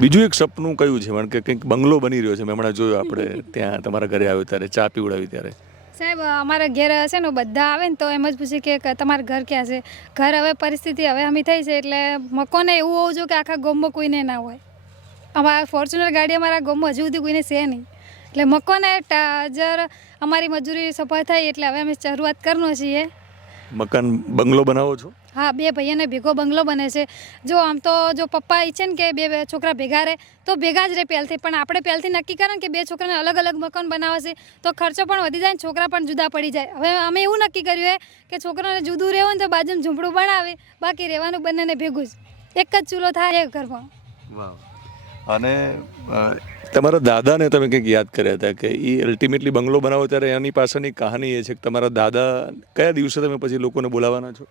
બીજું એક સપનું કયું છે? કારણ કે કંઈક બંગલો બની રહ્યો છે. મેં હમણાં જોયું આપણે ત્યાં તમારા ઘરે આવ્યો ત્યારે ચા પીવડાવી ત્યારે. સાહેબ અમારા ઘેર છે ને બધા આવે ને તો એમ જ પૂછે કે તમારું ઘર ક્યાં છે. ઘર હવે પરિસ્થિતિ હવે અમે થઈ છે એટલે મકોને એવું હોવું જોઈએ કે આખા ગામમાં કોઈને ના હોય. અમારા ફોર્ચ્યુનર ગાડી અમારા ગામમાં હજુ સુધી કોઈને છે નહીં એટલે મકોને જર અમારી મજૂરી સફળ થઈ એટલે હવે અમે શરૂઆત કરવાનો છીએ. મકાન બંગલો બનાવો છો? હા, 2 ભાઈઓને ભેગો બંગલો બને છે. જો આમ તો જો પપ્પા ઈચ્છે ને કે 2 છોકરા ભેગા રહે તો ભેગા જ રહે પહેલથી, પણ આપણે પહેલથી નક્કી કરે કે 2 છોકરાને અલગ અલગ મકાન બનાવશે તો ખર્ચો પણ વધી જાય ને છોકરા પણ જુદા પડી જાય. હવે અમે એવું નક્કી કર્યું છે કે છોકરાને જુદું રહેવું ને તો બાજુમાં ઝૂંપડું બનાવે, બાકી રહેવાનું બંનેને ભેગું જ, એક જ ચૂલો થાય એ ઘરમાં. વાહ. અને તમારા દાદાને તમે કંઈક યાદ કર્યા હતા કે એ અલ્ટિમેટલી બંગલો બનાવો ત્યારે એની પાછળની કહાની એ છે કે તમારા દાદા કયા દિવસે તમે પછી લોકોને બોલાવવાના છો?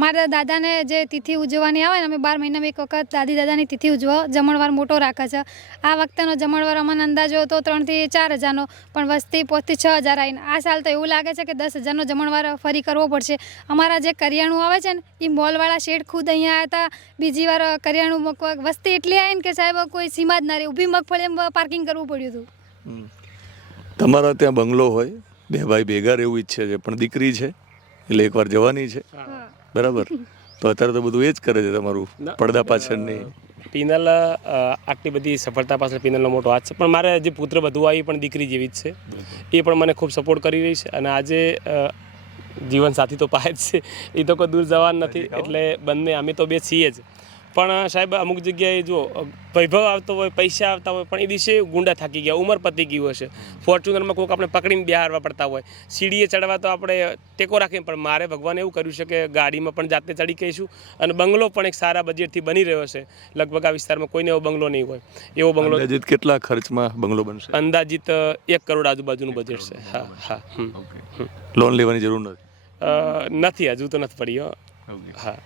મારા દાદાને જે તિથિ ઉજવવાની આવે ને અમે 12 મહિનામાં એક વખત દાદી દાદાની તિથિ ઉજવો, જમણવાર મોટો રાખે છે. આ વખતેનો જમણવાર અમને અંદાજો તો 3 થી 4 હજારનો, પણ વસ્તી 5 થી 6 હજાર આવીને આ સાલ તો એવું લાગે છે કે 10 હજારનો જમણવાર ફરી કરવો પડશે. અમારા જે કરિયાણું આવે છે ને એ મોલવાળા શેઠ ખુદ અહીંયા આવ્યા હતા. બીજી વાર કરિયાણું મૂકવા વસ્તી એટલી આવી ને કે સાહેબ કોઈ સીમા જ ના રહી, ઊભી મગફળી પાર્કિંગ કરવું પડ્યું હતું. તમારા ત્યાં બંગલો હોય, 2 ભાઈ ભેગા રહેવું ઈચ્છે છે, પણ દીકરી છે એટલે એકવાર જવાની છે, બરાબર? તો અત્યારે તો બધું એ જ કરે છે તમારું પડદા પાછળની. પિનલ આટલી બધી સફળતા પાછળ પિનલનો મોટો હાથ છે, પણ મારે જે પુત્ર વધુ આવી પણ દીકરી જેવી જ છે. એ પણ મને ખૂબ સપોર્ટ કરી રહી છે અને આજે જીવન સાથી તો પાય જ છે, એ તો કોઈ દૂર જવાનું નથી. એટલે બંને અમે તો 2 છીએ જ. પણ સાહેબ અમુક જગ્યાએ જો વૈભવ આવતો હોય, પૈસા આવતા હોય, પણ એ દિવસે ગુંડા થાકી ગયા, ઉંમર પતી ગયું હશે. ફોર્ચ્યુનરમાં કોઈક આપણે પકડીને બિહારવા પડતા હોય, સીડીએ ચડવા તો આપણે ટેકો રાખીએ, પણ મારે ભગવાને એવું કર્યું છે કે ગાડીમાં પણ જાતે ચડી કહીશું અને બંગલો પણ એક સારા બજેટથી બની રહ્યો છે. લગભગ આ વિસ્તારમાં કોઈને એવો બંગલો નહીં હોય. એવો બંગલો અંદાજિત કેટલા ખર્ચમાં બંગલો બનશે? અંદાજિત 1 કરોડ આજુબાજુનું બજેટ છે. હા હા. લોન લેવાની જરૂર નથી? નથી, હજુ તો નથી પડી. હા.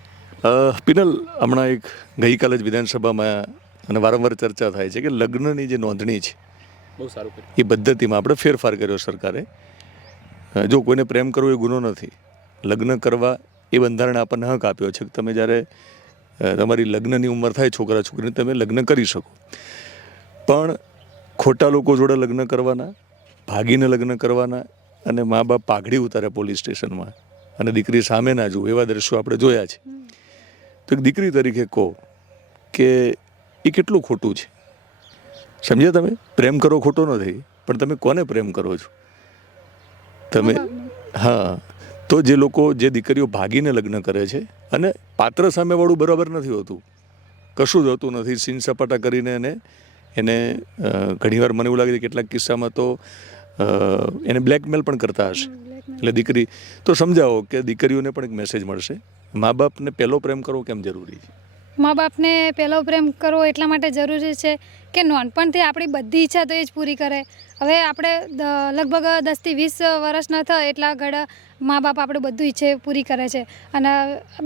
પિનલ, હમણાં એક ગઈકાલે જ વિધાનસભામાં અને વારંવાર ચર્ચા થાય છે કે લગ્નની જે નોંધણી છે બહુ સારું કર્યું. એ પદ્ધતિમાં આપણે ફેરફાર કર્યો સરકારે. જો કોઈને પ્રેમ કરવો એ ગુનો નથી, લગ્ન કરવા એ બંધારણ આપણને હક આપ્યો છે કે તમે જ્યારે તમારી લગ્નની ઉંમર થાય છોકરા છોકરીને તમે લગ્ન કરી શકો. પણ ખોટા લોકો જોડે લગ્ન કરવાના, ભાગીને લગ્ન કરવાના અને મા બાપ પાઘડી ઉતારે પોલીસ સ્ટેશનમાં અને દીકરી સામે ના જુએ એવા દ્રશ્યો આપણે જોયા છે. તો એક દીકરી તરીકે કહો કે એ કેટલું ખોટું છે? સમજ્યા તમે? પ્રેમ કરો ખોટો નથી, પણ તમે કોને પ્રેમ કરો છો? તમે હા, તો જે લોકો જે દીકરીઓ ભાગીને લગ્ન કરે છે અને પાત્ર સામેવાળું બરાબર નથી હોતું, કશું જ હોતું નથી, સીન સપાટા કરીને એને ઘણીવાર મને એવું લાગે છે કેટલાક કિસ્સામાં તો એને બ્લેકમેલ પણ કરતા હશે. એટલે દીકરી તો સમજાવો કે દીકરીઓને પણ એક મેસેજ મળશે, મા બાપને પહેલો પ્રેમ કરવો કેમ જરૂરી છે? મા બાપને પહેલો પ્રેમ કરવો એટલા માટે જરૂરી છે કે નાનપણથી આપણી બધી ઈચ્છા તો એ જ પૂરી કરે. હવે આપણે લગભગ 10 થી 20 વર્ષના થાય એટલા ઘડ મા બાપ આપણે બધું ઈચ્છે પૂરી કરે છે. અને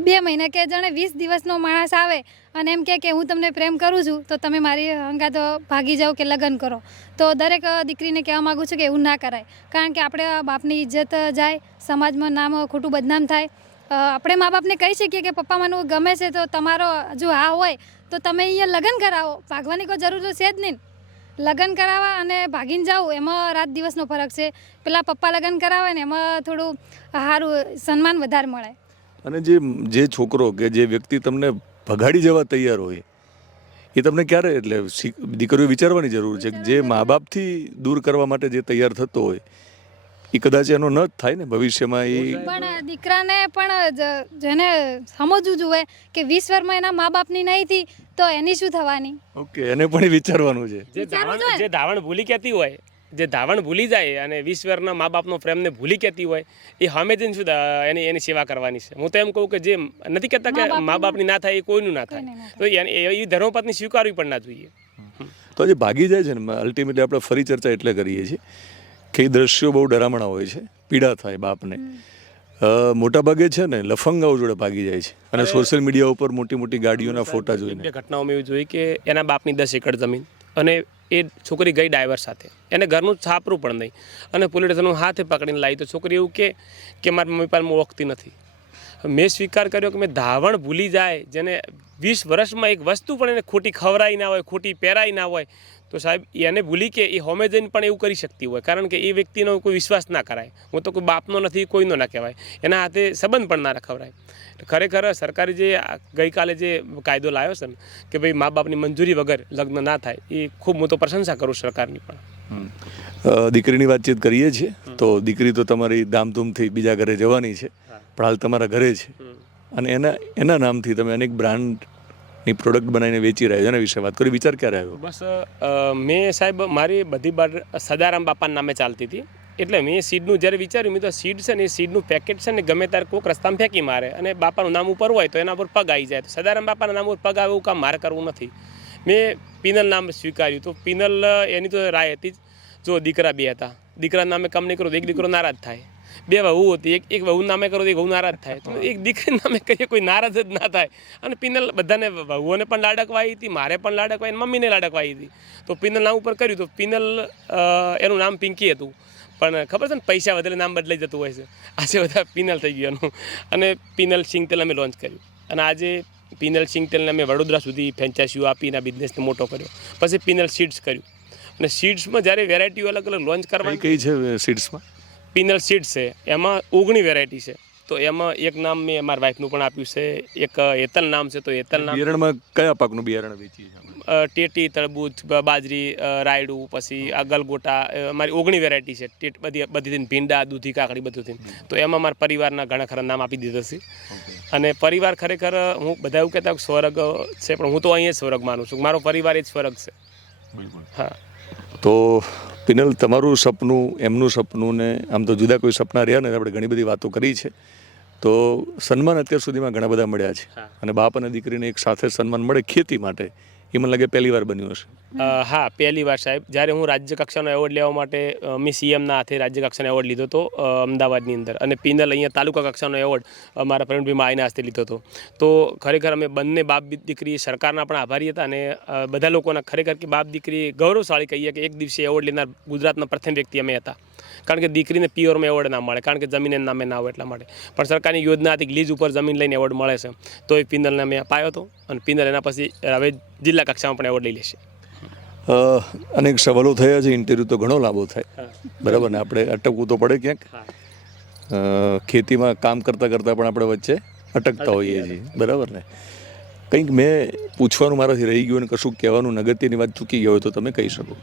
2 મહિના કે જાણે 20 દિવસનો માણસ આવે અને એમ કે હું તમને પ્રેમ કરું છું તો તમે મારી હંગાત ભાગી જાઓ કે લગ્ન કરો. તો દરેક દીકરીને કહેવા માગું છું કે એવું ના કરાય, કારણ કે આપણે બાપની ઇજ્જત જાય, સમાજમાં નામ ખોટું બદનામ થાય. આપણે મા બાપને કહી શકીએ કે પપ્પા મને ગમે છે તો તમારો જો હા હોય તો તમે અહીંયા લગ્ન કરાવો, ભાગવાની કોઈ જરૂર તો છે જ નહીં. લગ્ન કરાવવા અને ભાગીને જવું એમાં રાત દિવસનો ફરક છે. પેલા પપ્પા લગ્ન કરાવે ને એમાં થોડું સારું સન્માન વધારે મળે. અને જે છોકરો કે જે વ્યક્તિ તમને ભગાડી જવા તૈયાર હોય એ તમને ક્યારે, એટલે દીકરીઓ વિચારવાની જરૂર છે કે જે મા બાપથી દૂર કરવા માટે જે તૈયાર થતો હોય એ કદાચ એનો ન જ થાય ને ભવિષ્યમાં. એ પણ દીકરાને પણ જેને સમજવું જોઈએ કે 20 વર્ષમાં એના મા બાપની નહીં થઈ તો એની શું થવાની. ઓકે, એને પણ વિચારવાનું છે. જે ધાવણ ભૂલી કહેતી હોય જે ધાવણ ભૂલી જાય અને 20 વર્ષના મા બાપનો પ્રેમને ભૂલી કહેતી હોય એ સામે જઈને શું એની સેવા કરવાની છે. હું તો એમ કહું કે જે નથી કહેતા કે મા બાપની ના થાય એ કોઈનું ના થાય, તો એ ધર્મપત્ની સ્વીકારવી પણ ના જોઈએ. તો જે ભાગી જાય છે ને, અલ્ટિમેટલી આપણે ફરી ચર્ચા એટલે કરીએ છીએ કે એ દ્રશ્યો બહુ ડરામણા હોય છે, પીડા થાય બાપને. મોટાભાગે છે ને લફંગાઓ જોડે ભાગી જાય છે અને સોશિયલ મીડિયા ઉપર મોટી મોટી ગાડીઓના ફોટા જોઈને. બે ઘટનાઓમાં એવું જોઈ કે એના બાપની 10 એકર જમીન અને એ છોકરી ગઈ ડ્રાઈવર સાથે, એને ઘરનું છાપરું પણ નહીં, અને પોલીસ સ્ટેશનનું હાથે પકડીને લાવી તો છોકરી એવું કે મારી મમ્મી પાસે ઓળખતી નથી. મેં સ્વીકાર કર્યો કે મેં ધાવણ ભૂલી જાય, જેને 20 વર્ષમાં એક વસ્તુ પણ એને ખોટી ખવરાઈ ના હોય, ખોટી પહેરાઈ ના હોય, તો સાહેબ એને ભૂલી કે એ હોમે જઈને પણ એવું કરી શકતી હોય, કારણ કે એ વ્યક્તિનો કોઈ વિશ્વાસ ના કરાય. હું તો કોઈ બાપનો નથી, કોઈનો ના કહેવાય, એના હાથે સંબંધ પણ ના રખવરાય. ખરેખર સરકારે જે ગઈકાલે જે કાયદો લાવ્યો છે ને કે ભાઈ મા બાપની મંજૂરી વગર લગ્ન ના થાય, એ ખૂબ હું તો પ્રશંસા કરું સરકારની પણ. દીકરીની વાતચીત કરીએ છીએ તો દીકરી તો તમારી ધામધૂમથી બીજા ઘરે જવાની છે, પણ હાલ તમારા ઘરે છે અને એના નામથી તમે અનેક બ્રાન્ડની પ્રોડક્ટ બનાવીને વેચી રહ્યા છો. એના વિશે વાત કરી, વિચાર ક્યારે આવ્યો? બસ મેં સાહેબ મારી બધી બાર સદારામ બાપાના નામે ચાલતી હતી, એટલે મેં સીડનું જ્યારે વિચાર્યું, મેં તો સીડ છે ને એ સીડનું પેકેટ છે ને ગમે ત્યારે કોઈક રસ્તામાં ફેંકી મારે અને બાપાનું નામ ઉપર હોય તો એના ઉપર પગ આવી જાય, તો સદારામ બાપાના નામ ઉપર પગ આવે એવું કામ મારે કરવું નથી. મેં પિનલ નામ સ્વીકાર્યું, તો પિનલ એની તો રાય હતી જ. જો દીકરા 2 હતા, દીકરાના નામે કામ નહીં કરો તો એક દીકરો નારાજ થાય, 2 વહુ હતી, એક વહુ નામે કરો તો એક વહુ નારાજ થાય, તો એક દીકરી નામે કરીએ કોઈ નારાજ જ ના થાય. અને પિનલ બધાને, વહુઓને પણ લાડકવાઈ હતી, મારે પણ લાડકવાઈ, મમ્મીને લાડકવાઈ હતી, તો પિનલ નામ ઉપર કર્યું. તો પિનલ એનું નામ પિંકી હતું, પણ ખબર છે ને પૈસા વધારે નામ બદલાઈ જતું હોય છે, આજે બધા પિનલ થઈ ગયું એનું. અને પિનલ સિંગ તેલ અમે લોન્ચ કર્યું, અને આજે પિનલ સિંગ તેલને અમે વડોદરા સુધી ફ્રેન્ચાઇઝીઓ આપીને આ બિઝનેસને મોટો કર્યો. પછી પિનલ સીડ્સ કર્યું, અને સીડ્સમાં જ્યારે વેરાયટીઓ અલગ અલગ લોન્ચ કરવાની. કઈ છે સીડ્સમાં? પિનલ સીડ્સ છે, એમાં 19 વેરાયટી છે. તો એમાં એક નામ મેં મારા વાઈફનું પણ આપ્યું છે, એક હેતલ નામ છે. તો હેતલ નામ બિયારણમાં કયા પાકનું બિયારણ વેચીએ છીએ? ટેટી, તરબૂચ, બાજરી, રાયડું, પછી આ ગલગોટા, મારી 19 વેરાયટી છે. બધી ભીંડા, દૂધી, કાકડી, બધું થઈને. તો એમાં મારા પરિવારના ઘણા ખરા નામ આપી દીધા છે. અને પરિવાર ખરેખર હું બધા એવું કહેતા સ્વર્ગ છે, પણ હું તો અહીંયા સ્વર્ગ માનું છું. મારો પરિવાર એ જ સ્વર્ગ છે. હા. તો પિનલ, તમારું સપનું, એમનું સપનું ને આમ તો જુદા કોઈ સપના રહ્યા ને, આપણે ઘણી બધી વાતો કરી છે. તો સન્માન અત્યાર સુધીમાં ઘણા બધા મળ્યા છે, અને બાપ અને દીકરીને એક સાથે સન્માન મળે ખેતી માટે, એ મને લાગે પહેલી વાર બન્યું હશે. હા, પહેલી વાર સાહેબ. જ્યારે હું રાજ્ય કક્ષાનો એવોર્ડ લેવા માટે મેં સીએમના હાથે રાજ્ય કક્ષાનો એવોર્ડ લીધો હતો અમદાવાદની અંદર, અને પિનલ અહીંયા તાલુકા કક્ષાનો એવોર્ડ મારા પ્રવીણભાઈ માયના હસ્તે લીધો હતો. તો ખરેખર અમે બંને બાપ દીકરી સરકારના પણ આભારી હતા, અને બધા લોકોના ખરેખર કે બાપ દીકરી ગૌરવશાળી કહીએ કે એક દિવસે એવોર્ડ લેનાર ગુજરાતના પ્રથમ વ્યક્તિ અમે હતા. કારણ કે દીકરીને પ્યોરમાં એવોર્ડ ના મળે, કારણ કે જમીન એના નામે ના હોય એટલા માટે. પણ સરકારની યોજના હતી લીઝ ઉપર જમીન લઈને એવોર્ડ મળે છે, તો એ પિનલને મેં અપાયો હતો, અને પિનલ એના પછી હવે જિલ્લા કક્ષામાં પણ એવોર્ડ લઈ લેશે. અનેક સવાલો થયા છે, ઇન્ટરવ્યૂ તો ઘણો લાંબો થાય, બરાબર ને? આપણે અટકવું તો પડે ક્યાંક. ખેતીમાં કામ કરતાં કરતાં પણ આપણે વચ્ચે અટકતા હોઈએ છીએ, બરાબર ને? કંઈક મેં પૂછવાનું મારાથી રહી ગયું અને કશું કહેવાનું અગત્યની વાત ચૂકી ગયો હોય તો તમે કહી શકો.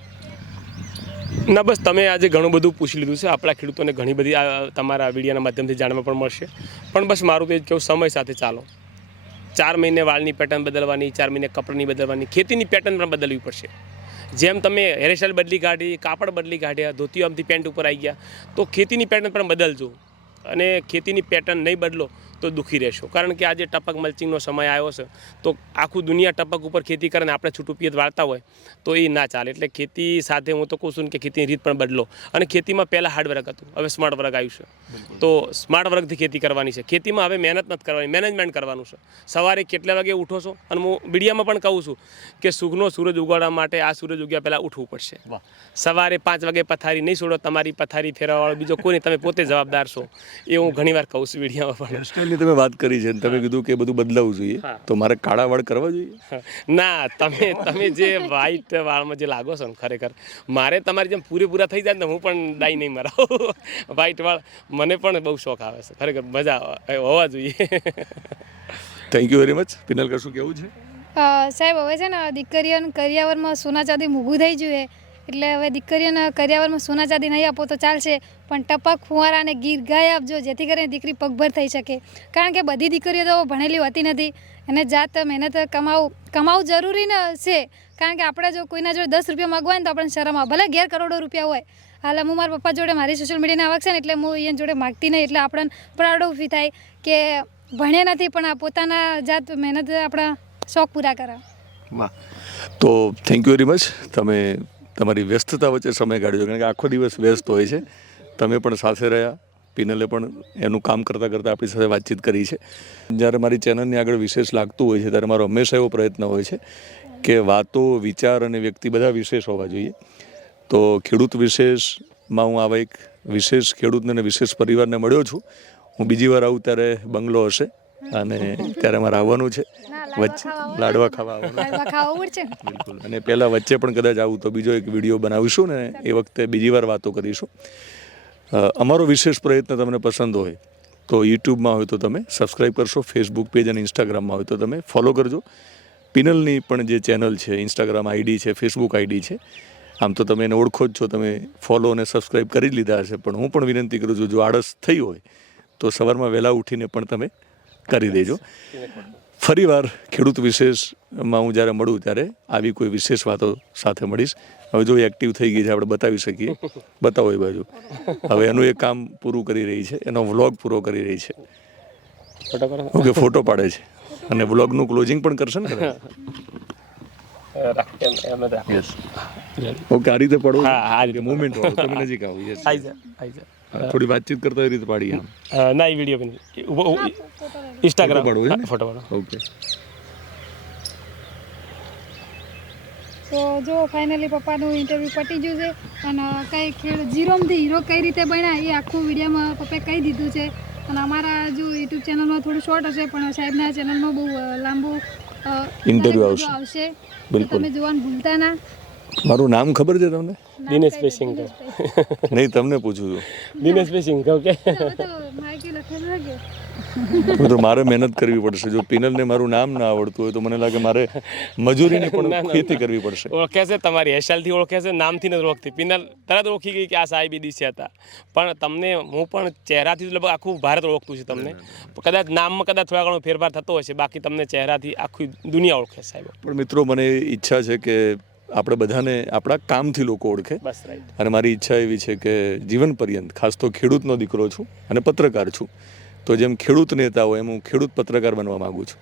ના, બસ તમે આજે ઘણું બધું પૂછી લીધું છે. આપણા ખેડૂતોને ઘણી બધી તમારા વિડીયોના માધ્યમથી જાણવા પણ મળશે. પણ બસ મારું તો એ જ કહું, સમય સાથે ચાલો. 4 મહિને વાળની પેટર્ન બદલવાની, 4 મહિને કપડાની બદલવાની, ખેતીની પેટર્ન પણ બદલવી પડશે. જેમ તમે હેરસ્ટાઈલ બદલી કાઢી, કાપડ બદલી કાઢ્યા, ધોતીઓ આમથી પેન્ટ ઉપર આવી ગયા, તો ખેતીની પેટર્ન પણ બદલજો. અને ખેતીની પેટર્ન નહીં બદલો તો દુઃખી રહેશો, કારણ કે આજે ટપક મલ્ચિંગનો સમય આવ્યો છે. તો આખું દુનિયા ટપક ઉપર ખેતી કરે ને આપણે છૂટું પિયત વાળતા હોય તો એ ના ચાલે. એટલે ખેતી સાથે હું તો કહું છું કે ખેતીની રીત પણ બદલો. અને ખેતીમાં પહેલાં હાર્ડ વર્ક હતું, હવે સ્માર્ટ વર્ક આવ્યું છે. તો સ્માર્ટ વર્કથી ખેતી કરવાની છે. ખેતીમાં હવે મહેનત નથી કરવાની, મેનેજમેન્ટ કરવાનું છે. સવારે કેટલા વાગે ઉઠો છો? અને હું મીડિયામાં પણ કહું છું કે સુખનો સૂરજ ઉગાડવા માટે આ સૂરજ ઉગ્યા પહેલાં ઉઠવું પડશે. સવારે 5 વાગે પથારી નહીં છોડો, તમારી પથારી ફેરવવાળો બીજો કોઈ નહીં, તમે પોતે જવાબદાર છો. એ હું ઘણીવાર કહું છું વિડીયોમાં પણ. હેરસ્ટાઈલની તમે વાત કરી છે, તમે કીધું કે બધું બદલાવવું જોઈએ, તો મારે કાળા વાળ કરવા જોઈએ? ના, તમે જે વ્હાઈટ વાળમાં જે લાગો છો ને, ખરેખર મારે તમારી જેમ પૂરેપૂરા થઈ જાય ને, હું પણ ડાઈ નહીં મરાવું. વ્હાઈટ વાળ મને પણ બહુ શોખ આવે છે, ખરેખર મજા હોવા જોઈએ. Thank you very much. Penal, કશું કેવું છે? સાહેબ, હવે છે ને દીકરીઓને કરિયાવરમાં સોના ચાંદી મૂઘું થઈ જોઈએ, એટલે હવે દીકરીઓને કરિયાવરમાં સોના ચાંદી નહીં આપો તો ચાલશે, પણ ટપક, ફુવારા અને ગીર ગાય આપજો, જેથી કરીને દીકરી પગભર થઈ શકે. કારણ કે બધી દીકરીઓ તો ભણેલી હોતી નથી, એને જાત મહેનત કમાવું જરૂરી છે, કારણ કે આપણે જો કોઈના જોડે 10 રૂપિયા માગવા હોય ને તો આપણને શરમ આવે, ભલે ઘેર કરોડો રૂપિયા હોય. હાલ હું મારા પપ્પા જોડે મારી સોશિયલ મીડિયાની આવક છે ને એટલે હું એની જોડે માગતી નહીં, એટલે આપણને પ્રાઉડ ફીલ થાય કે ભણ્યા નથી પણ આ પોતાના જાત મહેનત આપણા શોખ પૂરા કરે. વાહ, તો થેન્ક યુ વેરી મચ. તમે તમારી વ્યસ્તતા વચ્ચે સમય કાઢ્યો, કારણ કે આખો દિવસ વ્યસ્ત હોય છે. તમે પણ સાથે રહ્યા, પિનલે પણ એનું કામ કરતાં કરતાં આપણી સાથે વાતચીત કરી છે. જ્યારે મારી ચેનલની આગળ વિશેષ લાગતું હોય છે ત્યારે મારો હંમેશા એવો પ્રયત્ન હોય છે કે વાતો, વિચાર અને વ્યક્તિ બધા વિશેષ હોવા જોઈએ. તો ખેડૂત વિશેષમાં હું આવા એક વિશેષ ખેડૂતને અને વિશેષ પરિવારને મળ્યો છું. હું બીજી વાર આવું ત્યારે બંગલો હશે અને ત્યારે મારે આવવાનું છે, વચ્ચે લાડવા ખાવા આવવાનું છે. બિલકુલ. અને પહેલાં વચ્ચે પણ કદાચ આવું તો બીજો એક વિડીયો બનાવીશું ને એ વખતે બીજી વાર વાતો કરીશું. અમારો વિશેષ પ્રયત્ન તમને પસંદ હોય તો યુટ્યુબમાં હોય તો તમે સબસ્ક્રાઈબ કરશો, ફેસબુક પેજ અને ઇન્સ્ટાગ્રામમાં હોય તો તમે ફોલો કરજો. પિનલની પણ જે ચેનલ છે, ઇન્સ્ટાગ્રામ આઈડી છે, ફેસબુક આઈડી છે, આમ તો તમે એને ઓળખો જ છો, તમે ફોલો અને સબસ્ક્રાઈબ કરી જ લીધા હશે. પણ હું પણ વિનંતી કરું છું, જો આળસ થઈ હોય તો સવારમાં વહેલા ઉઠીને પણ તમે કરી દેજો. ફરીવાર ખેડૂત વિશેષમાં હું જ્યારે મળું ત્યારે આવી કોઈ વિશેષ વાતો સાથે મળીશ. હવે જો એક્ટિવ થઈ ગઈ છે, આપણે બતાવી શકીએ. બતાવો એ બાજુ. હવે એનું એક કામ પૂરું કરી રહી છે, એનો વ્લોગ પૂરો કરી રહી છે. ઓકે, ફોટો પાડે છે અને વ્લોગનું ક્લોઝિંગ પણ કરશે ને કદાચ. યસ, ઓકે, આ રીતે પાડો. હા, આ રીતે મુવમેન્ટ વાળો. તમે નજીક આવો. યસ, આવી જા. થોડી વાતચીત કરતા એ રીતે પાડી આમ. ના, એ વિડીયો પણ ઇન્સ્ટાગ્રામ ફોટો પાડવો છે ને? ફોટો પાડો. ઓકે. તો જો ફાઇનલી પપ્પાનું ઇન્ટરવ્યૂ પતી ગયું છે અને કઈ ઝીરોમાંથી હીરો કઈ રીતે બન્યા એ આખું વિડીયોમાં પપ્પાએ કહી દીધું છે. અને અમારા જો યુટ્યુબ ચેનલમાં થોડું શોર્ટ હશે પણ સાહેબના ચેનલમાં બહુ લાંબુ ઇન્ટરવ્યૂ આવશે. તો બિલકુલ. તમે જોવાનું ભૂલતા ના. મારું નામ ખબર છે તમને? દિનેશભાઈ સિંઘ. નહીં, તમને પૂછું છું. દિનેશભાઈ સિંઘ. ઓકે. હવે તો માહિતી લખેલું છે કે મિત્રો મારે મહેનત કરવી પડશે. જો પિનલને મારું નામ ના આવડતું હોય તો મને લાગે મારે મજૂરીની પણ ખેતી કરવી પડશે. ઓળખે છે, તમારી હેરસ્ટાઈલથી ઓળખે છે, નામથી નથી ઓળખતી. પિનલ તરત ઓળખી ગઈ કે આ સાહેબ દિશા હતા. પણ તમને હું પણ ચહેરાથી લગભગ આખું ભારત ઓળખતું છે તમને. કદાચ નામમાં કદાચ થોડા ઘણો ફેરફાર થતો હશે, બાકી તમને ચહેરાથી આખી દુનિયા ઓળખે સાહેબ. પણ મિત્રો મને ઈચ્છા છે કે આપણે બધાને આપણા કામથી લોકો ઓળખે. બસ રાઈટ. અને મારી ઈચ્છા એવી છે કે જીવન પર્યંત, ખાસ તો ખેડૂતનો દીકરો છું અને પત્રકાર છું, તો જેમ ખેડૂત નેતા હોય એમ હું ખેડૂત પત્રકાર બનવા માગું છું.